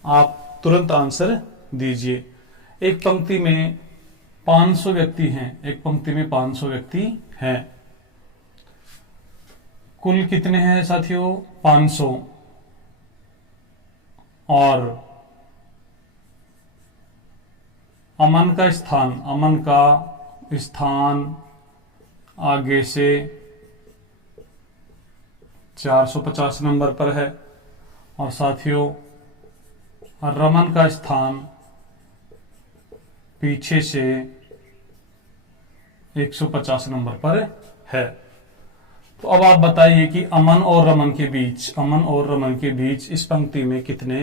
आप तुरंत आंसर दीजिए। एक पंक्ति में 500 व्यक्ति हैं। एक पंक्ति में 500 व्यक्ति हैं। कुल कितने हैं साथियों? 500। और अमन का स्थान आगे से 450 नंबर पर है, और साथियों रमन का स्थान पीछे से 150 नंबर पर है। तो अब आप बताइए कि अमन और रमन के बीच इस पंक्ति में कितने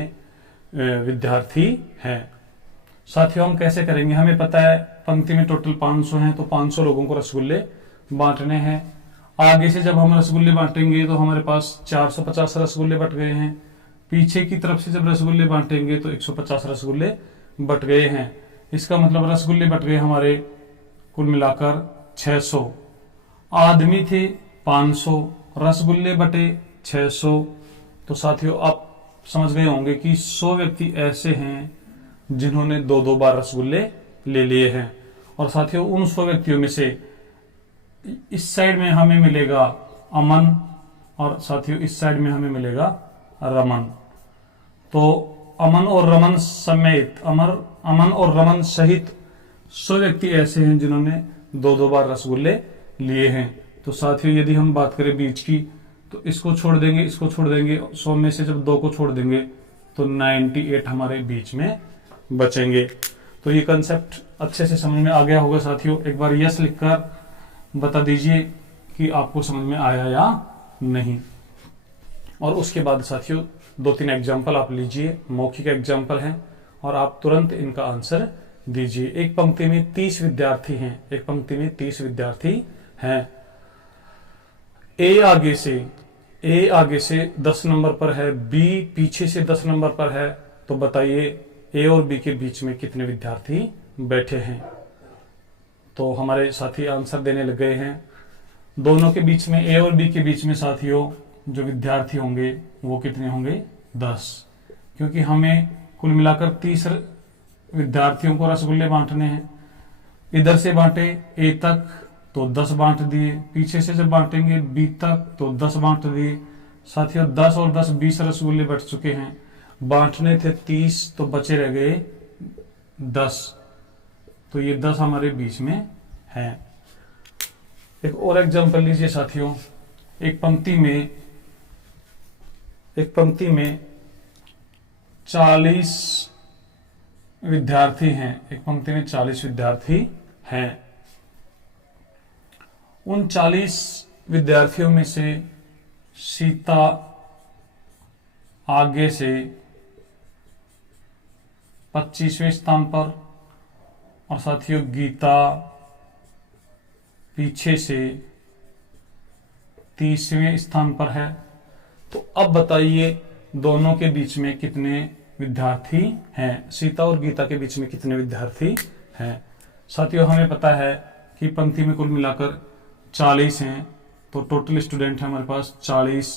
विद्यार्थी हैं? साथियों हम कैसे करेंगे? हमें पता है पंक्ति में टोटल 500 हैं, तो 500 लोगों को रसगुल्ले बांटने हैं। आगे से जब हम रसगुल्ले बांटेंगे तो हमारे पास 450 रसगुल्ले बट गए हैं। पीछे की तरफ से जब रसगुल्ले बांटेंगे तो 150 रसगुल्ले बट गए हैं। इसका मतलब रसगुल्ले बट गए हमारे कुल मिलाकर 600। आदमी थे 500, रसगुल्ले बटे 600। तो साथियों आप समझ गए होंगे कि 100 व्यक्ति ऐसे हैं जिन्होंने दो बार रसगुल्ले ले लिए हैं। और साथियों उन 100 व्यक्तियों में से इस साइड में हमें मिलेगा अमन, और साथियों इस साइड में हमें मिलेगा रमन। तो अमन और रमन सहित 100 व्यक्ति ऐसे हैं जिन्होंने दो बार रसगुल्ले लिए हैं। तो साथियों यदि हम बात करें बीच की, तो इसको छोड़ देंगे, इसको छोड़ देंगे, 100 में से जब 2 को छोड़ देंगे तो 98 हमारे बीच में बचेंगे। तो ये कंसेप्ट अच्छे से समझ में आ गया होगा साथियों। एक बार यस लिखकर बता दीजिए कि आपको समझ में आया या नहीं। और उसके बाद साथियों 2-3 एग्जाम्पल आप लीजिए, मौखिक एग्जाम्पल हैं, और आप तुरंत इनका आंसर दीजिए। एक पंक्ति में 30 विद्यार्थी हैं, एक पंक्ति में 30 विद्यार्थी हैं। ए आगे से 10 नंबर पर है, बी पीछे से 10 नंबर पर है, तो बताइए ए और बी के बीच में कितने विद्यार्थी बैठे हैं। तो हमारे साथी आंसर देने लग गए हैं। दोनों के बीच में, ए और बी के बीच में साथियों जो विद्यार्थी होंगे वो कितने होंगे? 10, क्योंकि हमें कुल मिलाकर 30 विद्यार्थियों को रसगुल्ले बांटने हैं। इधर से बांटे ए तक तो 10 बांट दिए, पीछे से जब बांटेंगे बी तक तो 10 बांट दिए। साथियों 10 और 10 20 रसगुल्ले बच चुके हैं। बांटने थे 30 तो बचे रह गए 10, तो ये 10 हमारे बीच में है। एक और एग्जांपल लीजिए साथियों। एक पंक्ति में 40 विद्यार्थी हैं, एक पंक्ति में 40 विद्यार्थी हैं। उन 40 विद्यार्थियों में से सीता आगे से 25वें स्थान पर और साथियों गीता पीछे से 30वें स्थान पर है। तो अब बताइए दोनों के बीच में कितने विद्यार्थी हैं? सीता और गीता के बीच में कितने विद्यार्थी हैं? साथियों हमें पता है कि पंक्ति में कुल मिलाकर 40 हैं, तो टोटल स्टूडेंट है हमारे पास 40।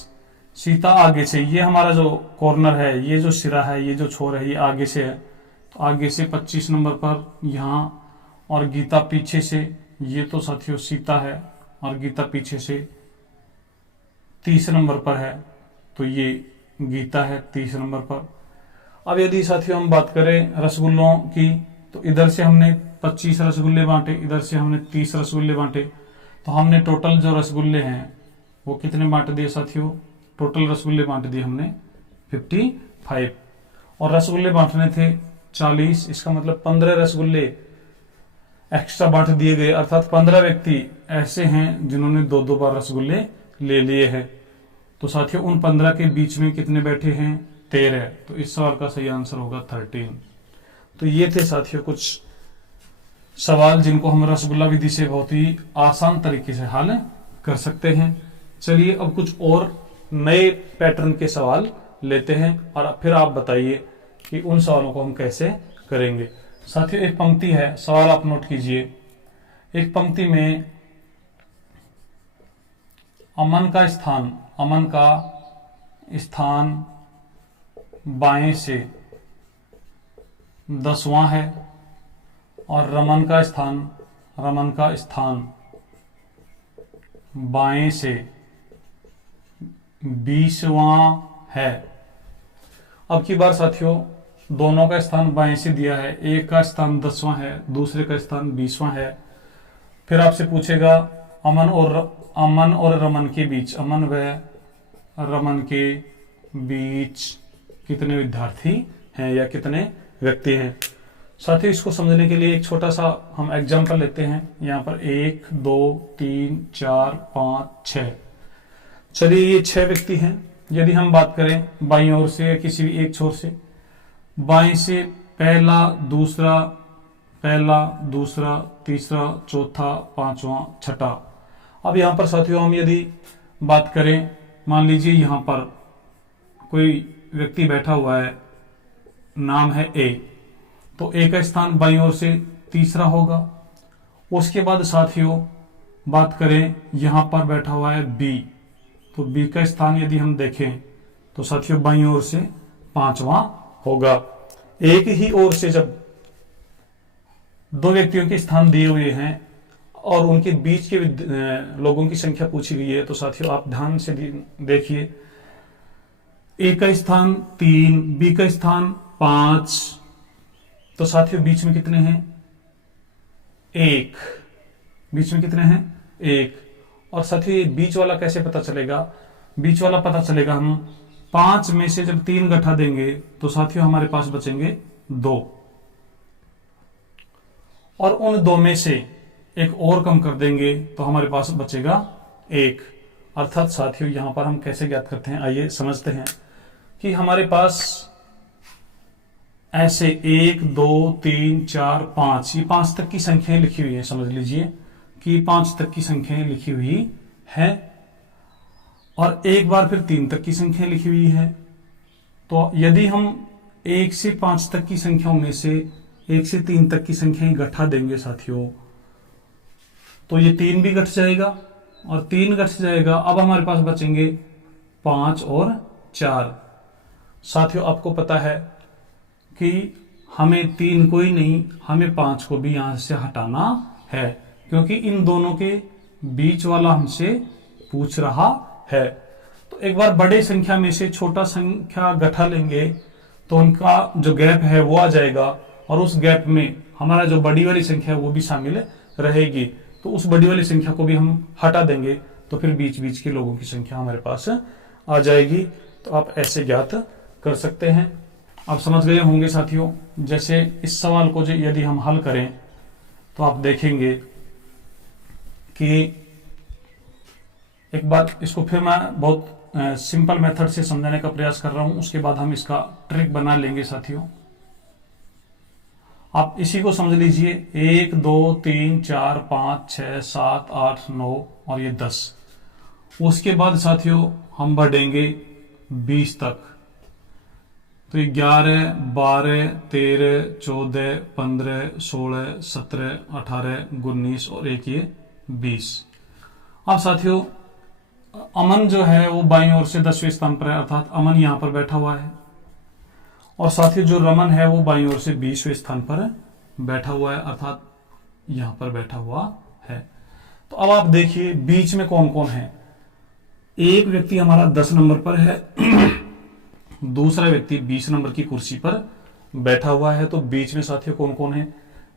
सीता आगे से, ये हमारा जो कॉर्नर है, ये जो सिरा है, ये जो छोर है, ये आगे से है, तो आगे से 25 नंबर पर यहाँ, और गीता पीछे से, ये तो साथियों सीता है, और गीता पीछे से 30 नंबर पर है, तो ये गीता है 30 नंबर पर। अब यदि साथियों हम बात करें रसगुल्लों की, तो इधर से हमने 25 रसगुल्ले बांटे, इधर से हमने 30 रसगुल्ले बांटे, तो हमने टोटल जो रसगुल्ले हैं वो कितने बांट दिए साथियों? टोटल रसगुल्ले बांट दिए हमने 55, और रसगुल्ले बांटने थे 40, इसका मतलब 15 रसगुल्ले एक्स्ट्रा बांट दिए गए, अर्थात 15 व्यक्ति ऐसे हैं जिन्होंने 2-2 बार रसगुल्ले ले लिए हैं। तो साथियों उन 15 के बीच में कितने बैठे हैं? 13। तो इस सवाल का सही आंसर होगा 13। तो ये थे साथियों कुछ सवाल जिनको हम रसगुल्ला विधि से बहुत ही आसान तरीके से हल कर सकते हैं। चलिए अब कुछ और नए पैटर्न के सवाल लेते हैं, और फिर आप बताइए कि उन सवालों को हम कैसे करेंगे। साथियों एक पंक्ति है, सवाल आप नोट कीजिए। एक पंक्ति में अमन का स्थान बाएं से 10वां है, और रमन का स्थान बाएं से 20वां है। अब की बार साथियों दोनों का स्थान बाएं से दिया है, एक का स्थान 10वां है, दूसरे का स्थान 20वां है। फिर आपसे पूछेगा अमन और रमन के बीच, अमन व रमन के बीच कितने विद्यार्थी हैं या कितने व्यक्ति हैं। साथियों इसको समझने के लिए एक छोटा सा हम एग्जाम्पल लेते हैं। यहाँ पर 1 2 3 4 5 6, चलिए ये 6 व्यक्ति हैं। यदि हम बात करें बाईं ओर से या किसी भी एक छोर से, बाईं से पहला दूसरा तीसरा चौथा पांचवा छठा। अब यहाँ पर साथियों हम यदि बात करें, मान लीजिए यहाँ पर कोई व्यक्ति बैठा हुआ है, नाम है ए, तो ए का स्थान बाईं ओर से तीसरा होगा। उसके बाद साथियों बात करें यहाँ पर बैठा हुआ है बी, तो बी का स्थान यदि हम देखें तो साथियों बाईं ओर से 5वां होगा। एक ही ओर से जब 2 व्यक्तियों के स्थान दिए हुए हैं और उनके बीच के लोगों की संख्या पूछी गई है, तो साथियों आप ध्यान से देखिए, ए का स्थान 3, बी का स्थान 5, तो साथियों बीच में कितने हैं? 1। बीच में कितने हैं? 1। और साथियों ये बीच वाला कैसे पता चलेगा? बीच वाला पता चलेगा। हम 5 में से जब 3 गठा देंगे तो साथियों हमारे पास बचेंगे 2, और उन 2 में से एक और कम कर देंगे तो हमारे पास बचेगा 1। अर्थात साथियों यहां पर हम कैसे ज्ञात करते हैं, आइए समझते हैं कि हमारे पास ऐसे 1 2 3 4 5 ये 5 तक की संख्याएं लिखी हुई है। समझ लीजिए कि 5 तक की संख्याएं लिखी हुई है, और एक बार फिर 3 तक की संख्या लिखी हुई है। तो यदि हम 1 से 5 तक की संख्याओं में से 1 से 3 तक की संख्याएं घटा देंगे साथियों, तो ये 3 भी घट जाएगा और 3 घट जाएगा। अब हमारे पास बचेंगे 5 और 4। साथियों आपको पता है कि हमें 3 को ही नहीं, हमें 5 को भी यहां से हटाना है, क्योंकि इन दोनों के बीच वाला हमसे पूछ रहा है। तो एक बार बड़े संख्या में से छोटा संख्या घटा लेंगे तो उनका जो गैप है वो आ जाएगा, और उस गैप में हमारा जो बड़ी वाली संख्या है वो भी शामिल रहेगी। तो उस बड़ी वाली संख्या को भी हम हटा देंगे तो फिर बीच बीच के लोगों की संख्या हमारे पास आ जाएगी। तो आप ऐसे ज्ञात कर सकते हैं। आप समझ गए होंगे साथियों। जैसे इस सवाल को यदि हम हल करें तो आप देखेंगे कि एक बार इसको फिर मैं बहुत सिंपल मेथड से समझाने का प्रयास कर रहा हूं, उसके बाद हम इसका ट्रिक बना लेंगे साथियों। आप इसी को समझ लीजिए, 1 2 3 4 5 6 7 8 9 और ये 10। उसके बाद साथियों हम बढ़ेंगे 20 तक। तो 11 12 13 14 15 16 17 18 19 और एक ये 20। अब साथियों अमन जो है वो बाईं ओर से 10वें स्थान पर है, अर्थात अमन यहां पर बैठा हुआ है, और साथियों जो रमन है वो बाईं ओर से 20वें स्थान पर बैठा हुआ है, अर्थात यहां पर बैठा हुआ है। तो अब आप देखिए बीच में कौन कौन है। एक व्यक्ति हमारा 10 नंबर पर है, दूसरा व्यक्ति 20 नंबर की कुर्सी पर बैठा हुआ है। तो बीच में साथियों कौन कौन है,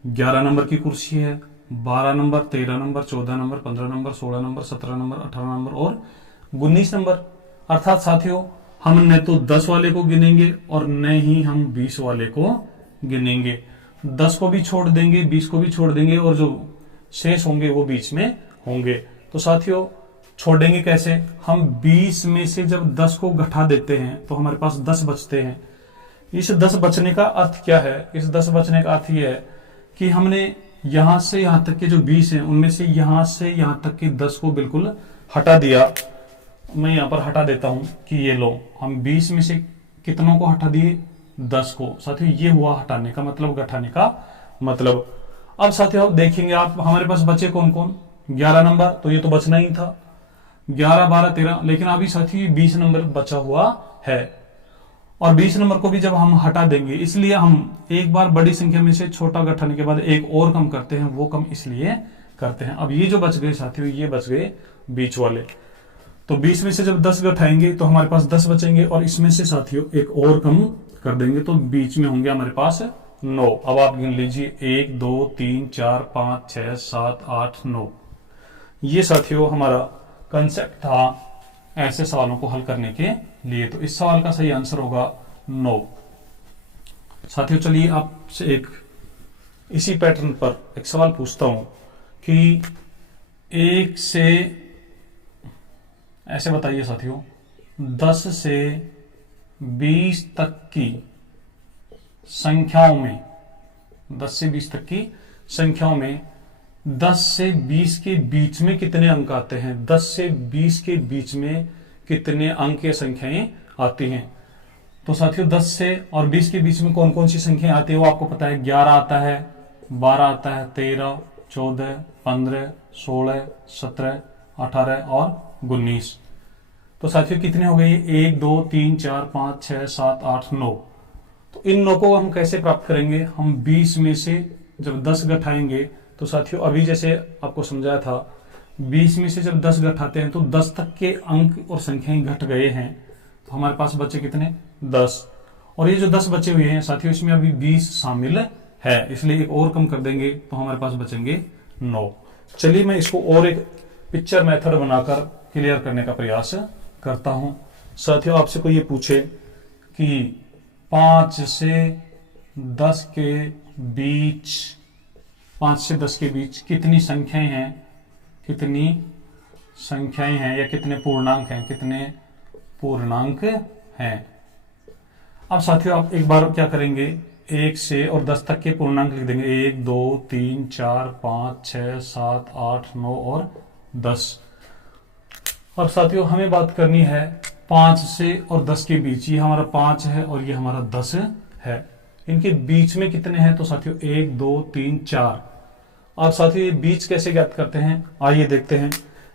11 नंबर की कुर्सी है, 12 number 13 number 14 number 15 number 16 number 17 number 18 number और 19 नंबर। अर्थात साथियों हम न तो 10 वाले को गिनेंगे और न ही हम 20 वाले को गिनेंगे। 10 को भी छोड़ देंगे, 20 को भी छोड़ देंगे, और जो शेष होंगे वो बीच में होंगे। तो साथियों छोड़ेंगे कैसे, हम 20 में से जब 10 को घटा देते हैं तो हमारे पास 10 बचते हैं। इस 10 बचने का अर्थ क्या है, इस 10 बचने का अर्थ यह है कि हमने यहां से यहां तक के जो 20 हैं उनमें से यहां तक के 10 को बिल्कुल हटा दिया। मैं यहां पर हटा देता हूं कि ये लो, हम 20 में से कितनों को हटा दिए, 10 को। साथियों ये हुआ हटाने का मतलब, घटाने का मतलब। अब साथियों आप देखेंगे, आप हमारे पास बचे कौन कौन, 11 नंबर, तो ये तो बचना ही था, 11 12 13, लेकिन अभी साथियों 20 नंबर बचा हुआ है, और 20 नंबर को भी जब हम हटा देंगे, इसलिए हम एक बार बड़ी संख्या में से छोटा घटाने के बाद एक और कम करते हैं। वो कम इसलिए करते हैं। अब ये जो बच गए साथियों, ये बच गए बीच वाले। तो 20 में से जब 10 घटाएंगे तो हमारे पास 10 बचेंगे, और इसमें से साथियों एक और कम कर देंगे तो बीच में होंगे हमारे पास 9। अब आप गिन लीजिए, 1 2 3 4 5 6 7 8 9। ये साथियों हमारा कंसेप्ट था ऐसे सवालों को हल करने के लिए। तो इस सवाल का सही आंसर होगा 9। साथियों चलिए आपसे एक इसी पैटर्न पर एक सवाल पूछता हूं कि 1 से, ऐसे बताइए साथियों, 10 से 20 तक की संख्याओं में, 10 से 20 तक की संख्याओं में 10 से 20 के बीच में कितने अंक आते हैं, 10 से 20 के बीच में कितने अंक या संख्याएं आती हैं। तो साथियों 10 से और 20 के बीच में कौन कौन सी संख्याएं आती है वो आपको पता है। 11 आता है, 12 आता है, 13 14 15 16 17 18 और 19। तो साथियों कितने हो गए, 1 2 3 4 5 6 7 8 9। तो इन 9 को हम कैसे प्राप्त करेंगे, हम 20 में से जब 10 घटाएंगे तो साथियों अभी जैसे आपको समझाया था, 20 में से जब 10 घटाते हैं तो 10 तक के अंक और संख्याएं घट गए हैं, तो हमारे पास बचे कितने, 10। और ये जो 10 बचे हुए हैं साथियों इसमें अभी 20 शामिल है, इसलिए एक और कम कर देंगे तो हमारे पास बचेंगे 9। चलिए मैं इसको और एक पिक्चर मेथड बनाकर क्लियर करने का प्रयास करता हूं। साथियों, आपसे कोई ये पूछे कि 5 से 10 के बीच 5 से 10 के बीच कितनी संख्याएं हैं, कितनी संख्याएं हैं या कितने पूर्णांक हैं, कितने पूर्णांक हैं। अब साथियों आप एक बार क्या करेंगे, 1 से और 10 तक के पूर्णांक लिख देंगे। 1 2 3 4 5 6 7 8 9 और 10। अब साथियों हमें बात करनी है 5 से और 10 के बीच। ये हमारा 5 है और ये हमारा 10 है। इनके बीच में कितने हैं, तो साथियों 1 2 3 4। अब साथियों ये बीच कैसे ज्ञात करते हैं, आइए देखते हैं।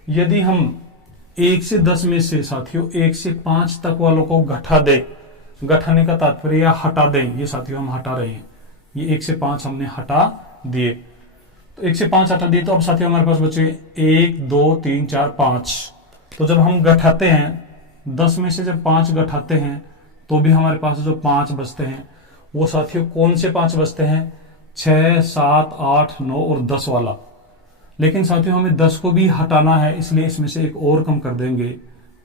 यदि हम 1 से 10 में से साथियों 1 से 5 तक वालों को घटा दें, घटाने का तात्पर्य या हटा दें, ये साथियों हम हटा रहे हैं, ये 1 से 5 हमने हटा दिए। तो 1 से 5 हटा दिए, तो अब साथियों हमारे पास बचे 1 2 3 4 5। तो जब हम घटाते हैं 10 में से जब 5 घटाते हैं तो भी हमारे पास जो 5 बचते हैं वो साथियों कौन से 5 बचते हैं, 6 7 8 9 और 10 वाला। लेकिन साथियों हमें 10 को भी हटाना है, इसलिए इसमें से एक और कम कर देंगे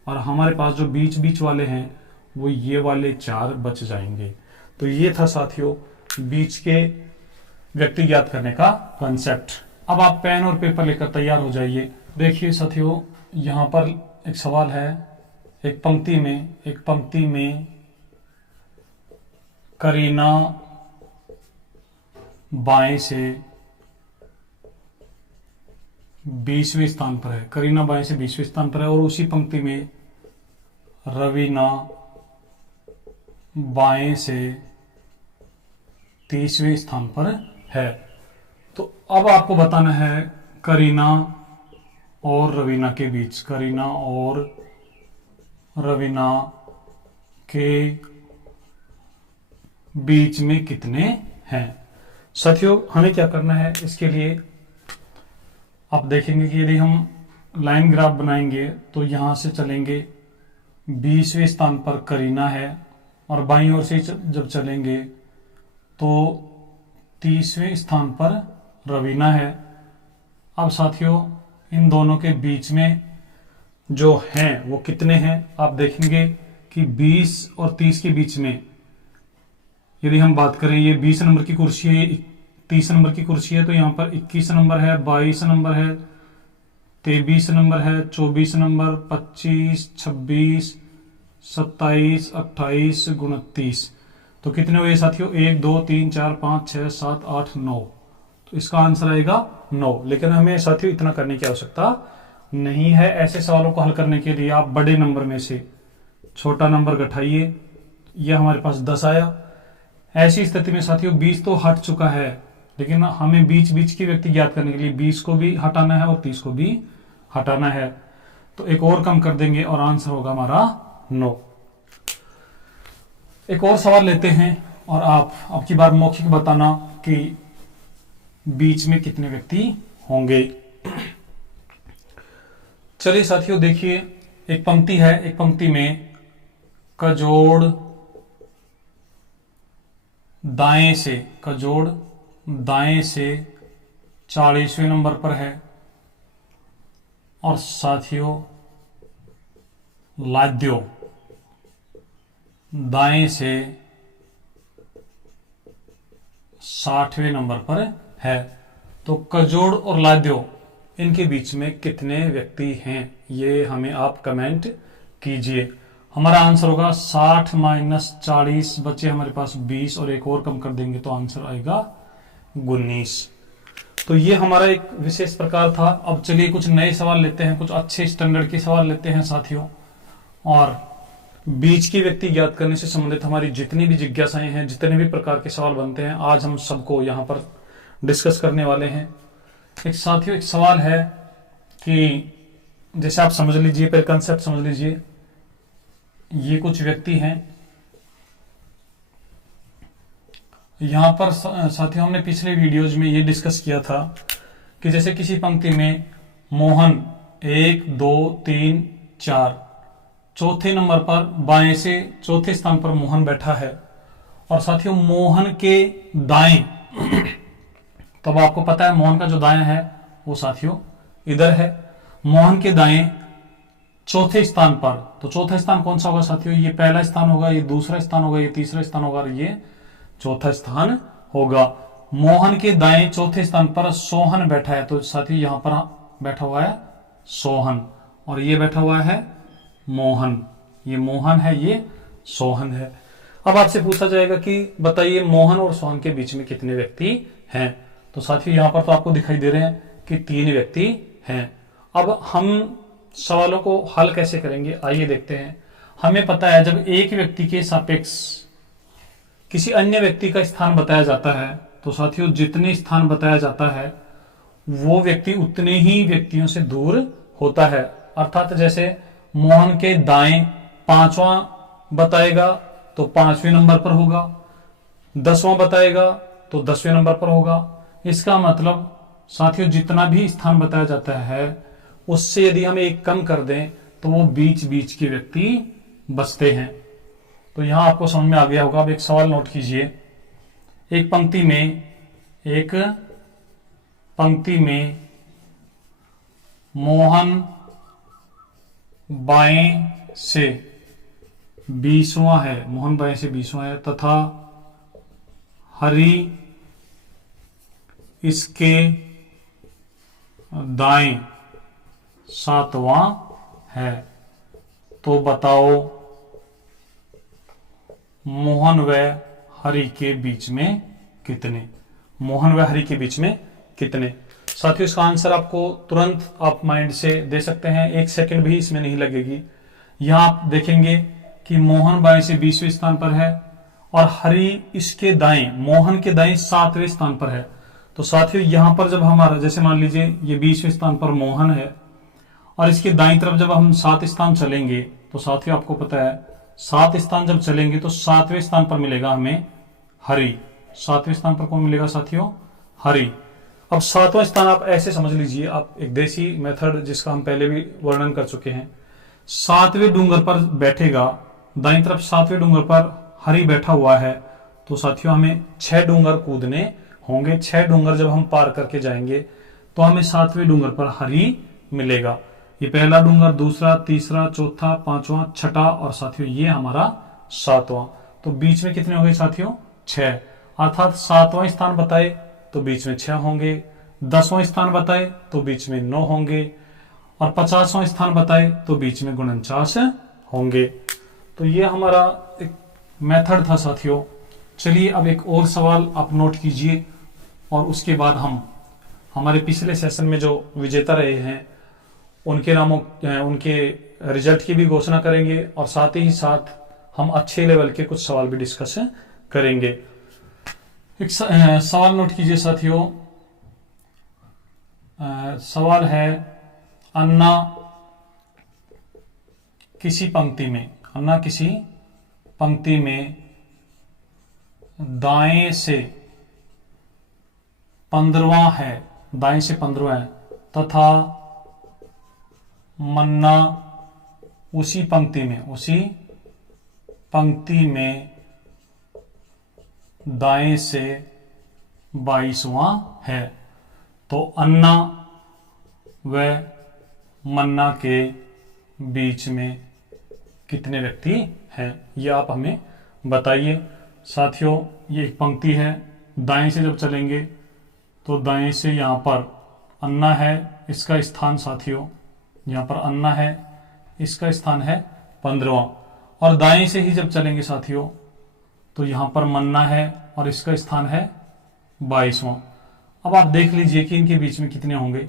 और हमारे पास जो बीच बीच वाले हैं वो ये वाले 4 बच जाएंगे। तो ये था साथियों बीच के व्यक्ति ज्ञात करने का कंसेप्ट। अब आप पेन और पेपर लेकर तैयार हो जाइए। देखिए साथियों यहां पर एक सवाल है, एक पंक्ति में करीना बाएं से 20वें स्थान पर है, करीना बाएं से 20वें स्थान पर है, और उसी पंक्ति में रवीना बाएं से 30वें स्थान पर है। तो अब आपको बताना है करीना और रवीना के बीच, करीना और रवीना के बीच में कितने हैं। साथियों हमें क्या करना है, इसके लिए आप देखेंगे कि यदि हम लाइन ग्राफ बनाएंगे तो यहां से चलेंगे 20वें स्थान पर करीना है और बाईं ओर से जब चलेंगे तो 30वें स्थान पर रवीना है। अब साथियों इन दोनों के बीच में जो हैं वो कितने हैं, आप देखेंगे कि 20 और 30 के बीच में यदि हम बात करें, ये 20 नंबर की कुर्सी है, 30 नंबर की कुर्सी है, तो यहाँ पर 21 नंबर है, 22 नंबर है, 23 नंबर है, 24 नंबर, 25 26 27 28 29। तो कितने हुए साथियों, 1 2 3 4 5 6 7 8 9। तो इसका आंसर आएगा 9। लेकिन हमें साथियों इतना करने की आवश्यकता नहीं है। ऐसे सवालों को हल करने के लिए आप बड़े नंबर में से छोटा नंबर घटाइए, यह हमारे पास 10 आया। ऐसी स्थिति में साथियों 20 तो हट चुका है, लेकिन हमें बीच बीच की व्यक्ति ज्ञात करने के लिए 20 को भी हटाना है और 30 को भी हटाना है। तो एक और कम कर देंगे और आंसर होगा हमारा 9। एक और सवाल लेते हैं और आप आपकी बार मौखिक बताना कि बीच में कितने व्यक्ति होंगे। चलिए साथियों देखिए, एक पंक्ति है, एक पंक्ति में कजोड़ दाएं से 40वें नंबर पर है और साथियों लाद्यो दाएं से 60वें नंबर पर है। तो कजोड़ और लाद्यो इनके बीच में कितने व्यक्ति हैं, ये हमें आप कमेंट कीजिए। हमारा आंसर होगा 60 माइनस 40, बचे हमारे पास 20 और एक और कम कर देंगे तो आंसर आएगा 19। तो ये हमारा एक विशेष प्रकार था। अब चलिए कुछ नए सवाल लेते हैं, कुछ अच्छे स्टैंडर्ड के सवाल लेते हैं साथियों। और बीच की व्यक्ति ज्ञात करने से संबंधित हमारी जितनी भी जिज्ञासाएं हैं, जितने भी प्रकार के सवाल बनते हैं, आज हम सबको यहाँ पर डिस्कस करने वाले हैं। एक साथियों एक सवाल है कि जैसे आप समझ लीजिए, पहले कंसेप्ट समझ लीजिए। ये कुछ व्यक्ति हैं, यहां पर साथियों हमने पिछले वीडियोज में ये डिस्कस किया था कि जैसे किसी पंक्ति में मोहन 1 2 3 4, चौथे नंबर पर बाएं से चौथे स्थान पर मोहन बैठा है और साथियों मोहन के दाएं तो अब आपको पता है मोहन का जो दाएं है वो साथियों इधर है। मोहन के दाएं चौथे स्थान पर। तो चौथा स्थान कौन सा होगा साथियों? ये पहला स्थान होगा, ये दूसरा स्थान होगा, ये तीसरा स्थान होगा और ये चौथा स्थान होगा। मोहन के दाएं चौथे स्थान पर सोहन बैठा है। तो साथियों यहां पर बैठा हुआ है सोहन और ये बैठा हुआ है मोहन। ये मोहन है, ये सोहन है। अब आपसे पूछा जाएगा कि बताइए मोहन और सोहन के बीच में कितने व्यक्ति हैं? तो साथियों यहां पर तो आपको दिखाई दे रहे हैं कि 3 व्यक्ति हैं। अब हम सवालों को हल कैसे करेंगे, आइए देखते हैं। हमें पता है जब एक व्यक्ति के सापेक्ष किसी अन्य व्यक्ति का स्थान बताया जाता है तो साथियों जितने स्थान बताया जाता है वो व्यक्ति उतने ही व्यक्तियों से दूर होता है। अर्थात जैसे मोहन के दाएं 5वां बताएगा तो 5वें नंबर पर होगा, 10वां बताएगा तो 10वें नंबर पर होगा। इसका मतलब साथियों जितना भी स्थान बताया जाता है उससे यदि हम एक कम कर दें तो वो बीच बीच के व्यक्ति बचते हैं। तो यहां आपको समझ में आ गया होगा। अब एक सवाल नोट कीजिए। एक पंक्ति में मोहन बाएं से 20वां है, मोहन बाएं से 20वां है तथा हरि इसके दाएं 7वां है। तो बताओ मोहन व हरि के बीच में कितने? मोहन व हरि के बीच में कितने? साथियों इसका आंसर आपको तुरंत आप माइंड से दे सकते हैं, 1 सेकंड भी इसमें नहीं लगेगी। यहां आप देखेंगे कि मोहन बाएं से 20वें स्थान पर है और हरि इसके दाएं, मोहन के दाएं 7वें स्थान पर है। तो साथियों यहां पर जब हमारा जैसे मान लीजिए ये 20वें स्थान पर मोहन है और इसके दाईं तरफ जब हम 7 स्थान चलेंगे तो साथियों आपको पता है 7 स्थान जब चलेंगे तो 7वें स्थान पर मिलेगा हमें हरि। 7वें स्थान पर कौन मिलेगा साथियों? हरि। अब 7वां स्थान आप ऐसे समझ लीजिए, आप एक देसी मेथड जिसका हम पहले भी वर्णन कर चुके हैं। 7वें डूंगर पर बैठेगा, दाईं तरफ 7वें डूंगर पर हरि बैठा हुआ है। तो साथियों हमें 6 डूंगर कूदने होंगे। 6 डूंगर जब हम पार करके जाएंगे तो हमें 7वें डूंगर पर हरि मिलेगा। ये पहला डूंगर, दूसरा, तीसरा, चौथा, 5वां, छठा और साथियों ये हमारा 7वां। तो बीच में कितने हो गए साथियों? 6। अर्थात 7वां स्थान बताए तो बीच में 6 होंगे, 10वां स्थान बताए तो बीच में 9 होंगे और 50वां स्थान बताए तो बीच में 49 होंगे। तो ये हमारा एक मेथड था साथियों। चलिए अब एक और सवाल आप नोट कीजिए और उसके बाद हम हमारे पिछले सेशन में जो विजेता रहे हैं उनके नामों उनके रिजल्ट की भी घोषणा करेंगे और साथ ही साथ हम अच्छे लेवल के कुछ सवाल भी डिस्कस करेंगे। एक सवाल नोट कीजिए साथियों। सवाल है अन्ना किसी पंक्ति में दाएं से 15वां है, दाएं से 15वां है तथा मन्ना उसी पंक्ति में दाएं से 22वां है। तो अन्ना व मन्ना के बीच में कितने व्यक्ति हैं, ये आप हमें बताइए। साथियों ये एक पंक्ति है, दाएं से जब चलेंगे तो दाएं से यहां पर अन्ना है, इसका स्थान साथियों यहां पर अन्ना है, इसका स्थान है 15वां। और दाएं से ही जब चलेंगे साथियों तो यहां पर मन्ना है और इसका स्थान है 22वां। अब आप देख लीजिए कि इनके बीच में कितने होंगे।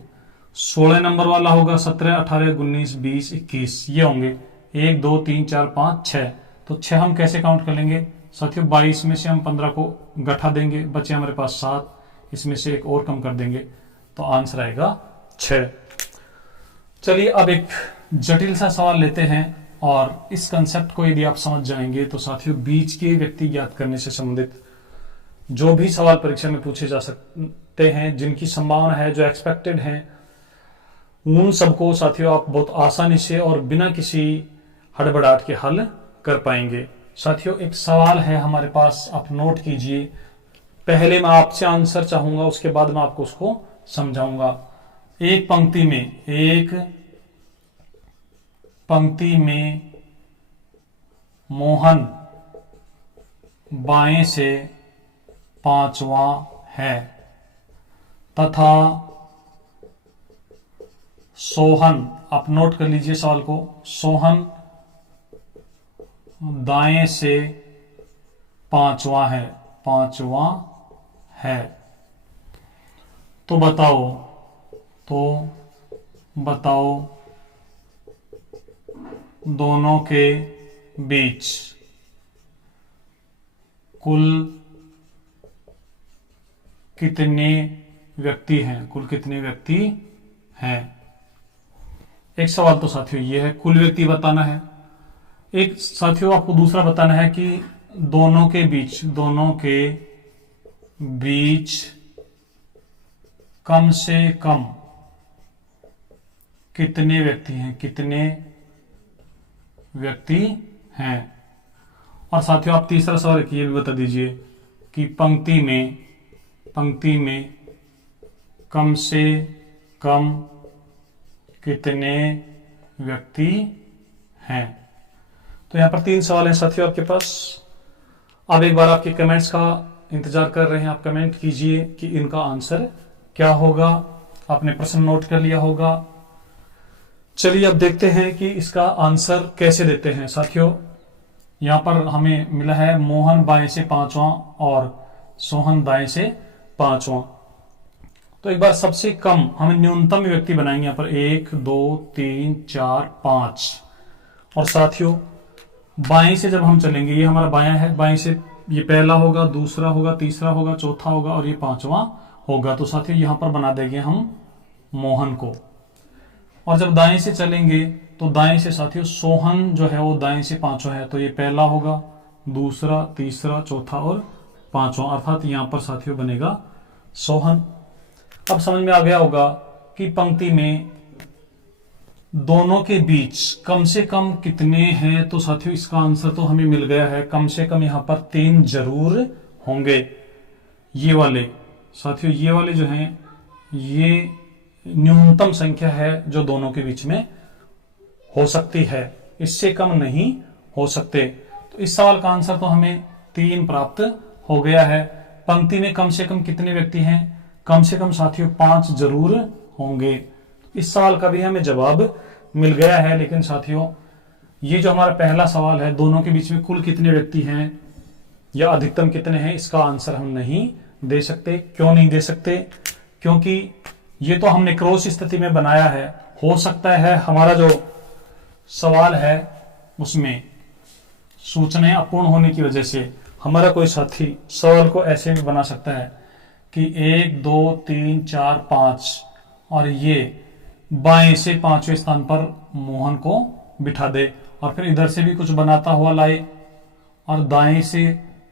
16 नंबर वाला होगा 17, 18, 19, 20, 21 ये होंगे 1, 2, 3, 4, 5, 6। तो 6 हम कैसे काउंट कर लेंगे साथियों? 22 में से हम 15 को गठा देंगे, बचे हमारे पास 7, इसमें से एक और कम कर देंगे तो आंसर आएगा 6। चलिए अब एक जटिल सा सवाल लेते हैं और इस कंसेप्ट को यदि आप समझ जाएंगे तो साथियों बीच के व्यक्ति ज्ञात करने से संबंधित जो भी सवाल परीक्षा में पूछे जा सकते हैं, जिनकी संभावना है, जो एक्सपेक्टेड हैं, उन सबको साथियों आप बहुत आसानी से और बिना किसी हड़बड़ाहट के हल कर पाएंगे। साथियों एक सवाल है हमारे पास, आप नोट कीजिए। पहले मैं आपसे आंसर चाहूंगा, उसके बाद मैं आपको उसको समझाऊंगा। एक पंक्ति में पंक्ति में मोहन बाएं से पांचवा है तथा सोहन, आप नोट कर लीजिए सवाल को, सोहन दाएं से पांचवा है। तो बताओ दोनों के बीच कुल कितने व्यक्ति हैं? एक सवाल तो साथियों ये है, कुल व्यक्ति बताना है। एक साथियों आपको दूसरा बताना है कि दोनों के बीच कम से कम कितने व्यक्ति हैं। और साथियों आप तीसरा सवाल ये भी बता दीजिए कि पंक्ति में कम से कम कितने व्यक्ति हैं। तो यहां पर 3 सवाल हैं साथियों आपके पास। अब एक बार आपके कमेंट्स का इंतजार कर रहे हैं, आप कमेंट कीजिए कि इनका आंसर क्या होगा। आपने प्रश्न नोट कर लिया होगा। चलिए अब देखते हैं कि इसका आंसर कैसे देते हैं। साथियों यहां पर हमें मिला है मोहन बाएं से पांचवा और सोहन दाएं से पांचवा। तो एक बार सबसे कम हम न्यूनतम व्यक्ति बनाएंगे यहां पर 1 2 3 4 5। और साथियों बाएं से जब हम चलेंगे, ये हमारा बायां है, बाएं से ये पहला होगा, दूसरा होगा, तीसरा होगा, चौथा होगा और ये पांचवा होगा। तो साथियों यहां पर बना देंगे हम मोहन को। और जब दाएं से चलेंगे तो दाएं से साथियों सोहन जो है वो दाएं से पांचवा है, तो ये पहला होगा, दूसरा, तीसरा, चौथा और पांचवा, अर्थात यहां पर साथियों बनेगा सोहन। अब समझ में आ गया होगा कि पंक्ति में दोनों के बीच कम से कम कितने हैं। तो साथियों इसका आंसर तो हमें मिल गया है, कम से कम यहां पर 3 जरूर होंगे। ये वाले साथियों, ये वाले जो हैं ये न्यूनतम संख्या है जो दोनों के बीच में हो सकती है, इससे कम नहीं हो सकते। तो इस सवाल का आंसर तो हमें 3 प्राप्त हो गया है। पंक्ति में कम से कम कितने व्यक्ति हैं? कम से कम साथियों 5 जरूर होंगे। इस सवाल का भी हमें जवाब मिल गया है। लेकिन साथियों ये जो हमारा पहला सवाल है, दोनों के बीच में कुल कितने व्यक्ति हैं या अधिकतम कितने हैं, इसका आंसर हम नहीं दे सकते। क्यों नहीं दे सकते? क्योंकि ये तो हमने क्रॉस स्थिति में बनाया है। हो सकता है हमारा जो सवाल है उसमें सूचनाएं अपूर्ण होने की वजह से हमारा कोई साथी सवाल को ऐसे भी बना सकता है कि 1 2 3 4 5 और ये बाएं से 5वें स्थान पर मोहन को बिठा दे, और फिर इधर से भी कुछ बनाता हुआ लाए और दाएं से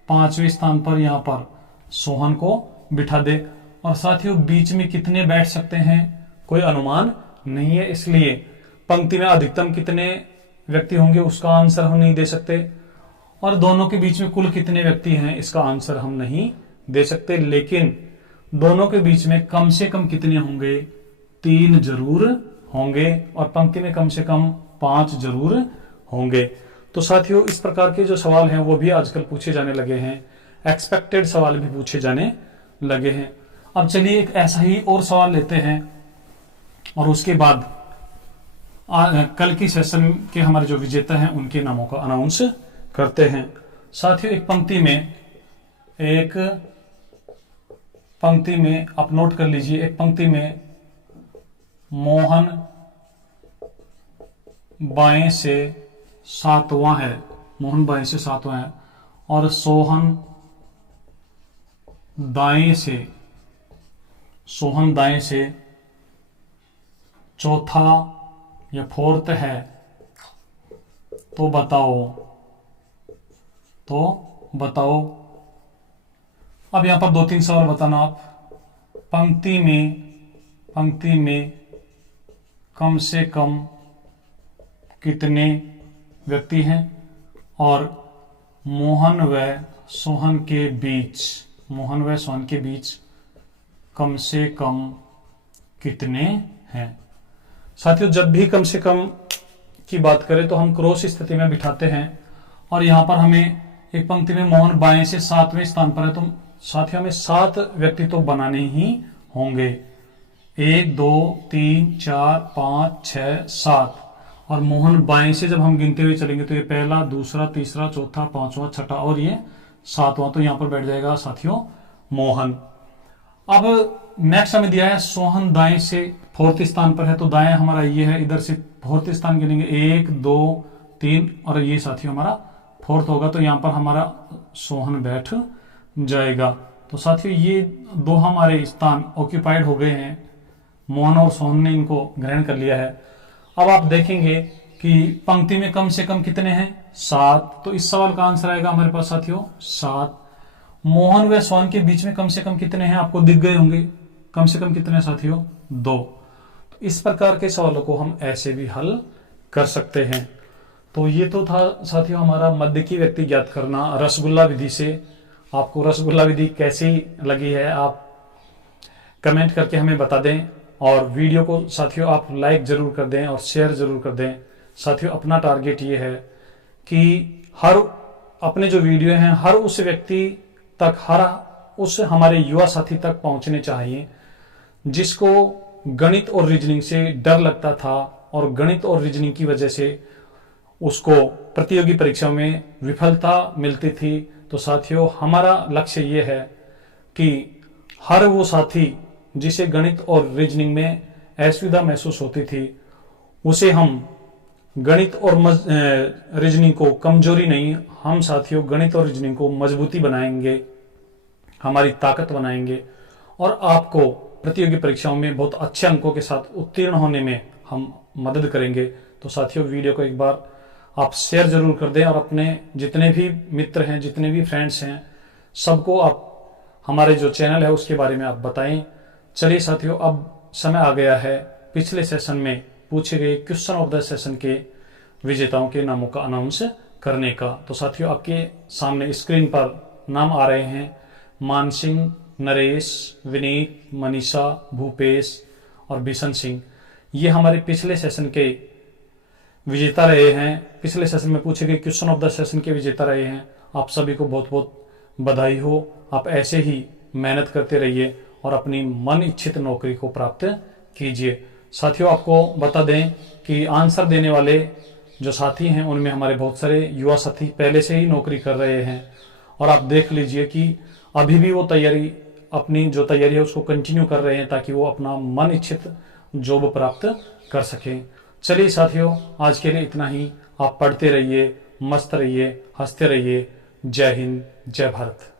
5वें स्थान पर यहां पर सोहन को बिठा दे। और साथियों बीच में कितने बैठ सकते हैं कोई अनुमान नहीं है, इसलिए पंक्ति में अधिकतम कितने व्यक्ति होंगे उसका आंसर हम नहीं दे सकते। और दोनों के बीच में कुल कितने व्यक्ति हैं इसका आंसर हम नहीं दे सकते। लेकिन दोनों के बीच में कम से कम कितने होंगे? 3 जरूर होंगे। और पंक्ति में कम से कम 5 जरूर होंगे। तो साथियों इस प्रकार के जो सवाल हैं वो भी आजकल पूछे जाने लगे हैं, एक्सपेक्टेड सवाल भी पूछे जाने लगे हैं। अब चलिए एक ऐसा ही और सवाल लेते हैं और उसके बाद कल की सेशन के हमारे जो विजेता हैं उनके नामों का अनाउंस करते हैं। साथियों एक पंक्ति में आप नोट कर लीजिए, एक पंक्ति में मोहन बाएं से 7वां है, मोहन बाएं से 7वां है और सोहन दाएं से चौथा या 4th है। तो बताओ अब यहां पर 2-3 सवाल बताना आप। पंक्ति में कम से कम कितने व्यक्ति हैं और मोहन व सोहन के बीच कम से कम कितने हैं। साथियों जब भी कम से कम की बात करें तो हम क्रॉस स्थिति में बिठाते हैं और यहाँ पर हमें एक पंक्ति में मोहन बाएं से 7वें स्थान पर है, तो साथियों हमें 7 व्यक्ति तो बनाने ही होंगे। 1 2 3 4 5 6 7 और मोहन बाएं से जब हम गिनते हुए चलेंगे तो ये पहला, दूसरा, तीसरा, चौथा, पांचवा, छठा और ये 7वां, तो यहाँ पर बैठ जाएगा साथियों मोहन। अब नेक्स्ट हमें दिया है सोहन दाएं से 4th स्थान पर है, तो दाएं हमारा ये है, इधर से 4th स्थान गिनेंगे 1 2 3 और ये साथियों हमारा 4th होगा, तो यहाँ पर हमारा सोहन बैठ जाएगा। तो साथियों ये 2 हमारे स्थान ऑक्यूपाइड हो गए हैं, मोहन और सोहन ने इनको ग्रहण कर लिया है। अब आप देखेंगे कि पंक्ति में कम से कम कितने हैं, 7, तो इस सवाल का आंसर आएगा हमारे पास साथियों 7। मोहन व सोहन के बीच में कम से कम कितने हैं, आपको दिख गए होंगे, कम से कम कितने साथियों 2। तो इस प्रकार के सवालों को हम ऐसे भी हल कर सकते हैं। तो ये तो था साथियों हमारा मध्य की व्यक्ति ज्ञात करना रसगुल्ला विधि से। आपको रसगुल्ला विधि कैसी लगी है आप कमेंट करके हमें बता दें, और वीडियो को साथियों आप लाइक जरूर कर दें और शेयर जरूर कर दें। साथियों अपना टारगेट ये है कि हर अपने जो वीडियो हैं हर उस व्यक्ति तक, हर उस हमारे युवा साथी तक पहुंचने चाहिए जिसको गणित और रीजनिंग से डर लगता था और गणित और रीजनिंग की वजह से उसको प्रतियोगी परीक्षा में विफलता मिलती थी। तो साथियों हमारा लक्ष्य ये है कि हर वो साथी जिसे गणित और रीजनिंग में असुविधा महसूस होती थी उसे हम गणित और रीजनिंग को कमजोरी नहीं, हम साथियों गणित और रीजनिंग को मजबूती बनाएंगे, हमारी ताकत बनाएंगे और आपको प्रतियोगी परीक्षाओं में बहुत अच्छे अंकों के साथ उत्तीर्ण होने में हम मदद करेंगे। तो साथियों वीडियो को एक बार आप शेयर जरूर कर दें और अपने जितने भी मित्र हैं, जितने भी फ्रेंड्स हैं, सबको आप हमारे जो चैनल है उसके बारे में आप बताएं। चलिए साथियों अब समय आ गया है पिछले सेशन में पूछे गए क्वेश्चन ऑफ द सेशन के विजेताओं के नामों का अनाउंस करने का। तो साथियों आपके सामने स्क्रीन पर नाम आ रहे हैं मानसिंह, नरेश, विनीत, मनीषा, भूपेश और बिशन सिंह। ये हमारे पिछले सेशन के विजेता रहे हैं, पिछले सेशन में पूछे गए क्वेश्चन ऑफ द सेशन के विजेता रहे हैं। आप सभी को बहुत बहुत बधाई हो। आप ऐसे ही मेहनत करते रहिए और अपनी मन इच्छित नौकरी को प्राप्त कीजिए। साथियों आपको बता दें कि आंसर देने वाले जो साथी हैं उनमें हमारे बहुत सारे युवा साथी पहले से ही नौकरी कर रहे हैं और आप देख लीजिए कि अभी भी वो तैयारी, अपनी जो तैयारी है उसको कंटिन्यू कर रहे हैं ताकि वो अपना मन इच्छित जॉब प्राप्त कर सकें। चलिए साथियों आज के लिए इतना ही। आप पढ़ते रहिए, मस्त रहिए, हंसते रहिए। जय हिंद, जय भारत।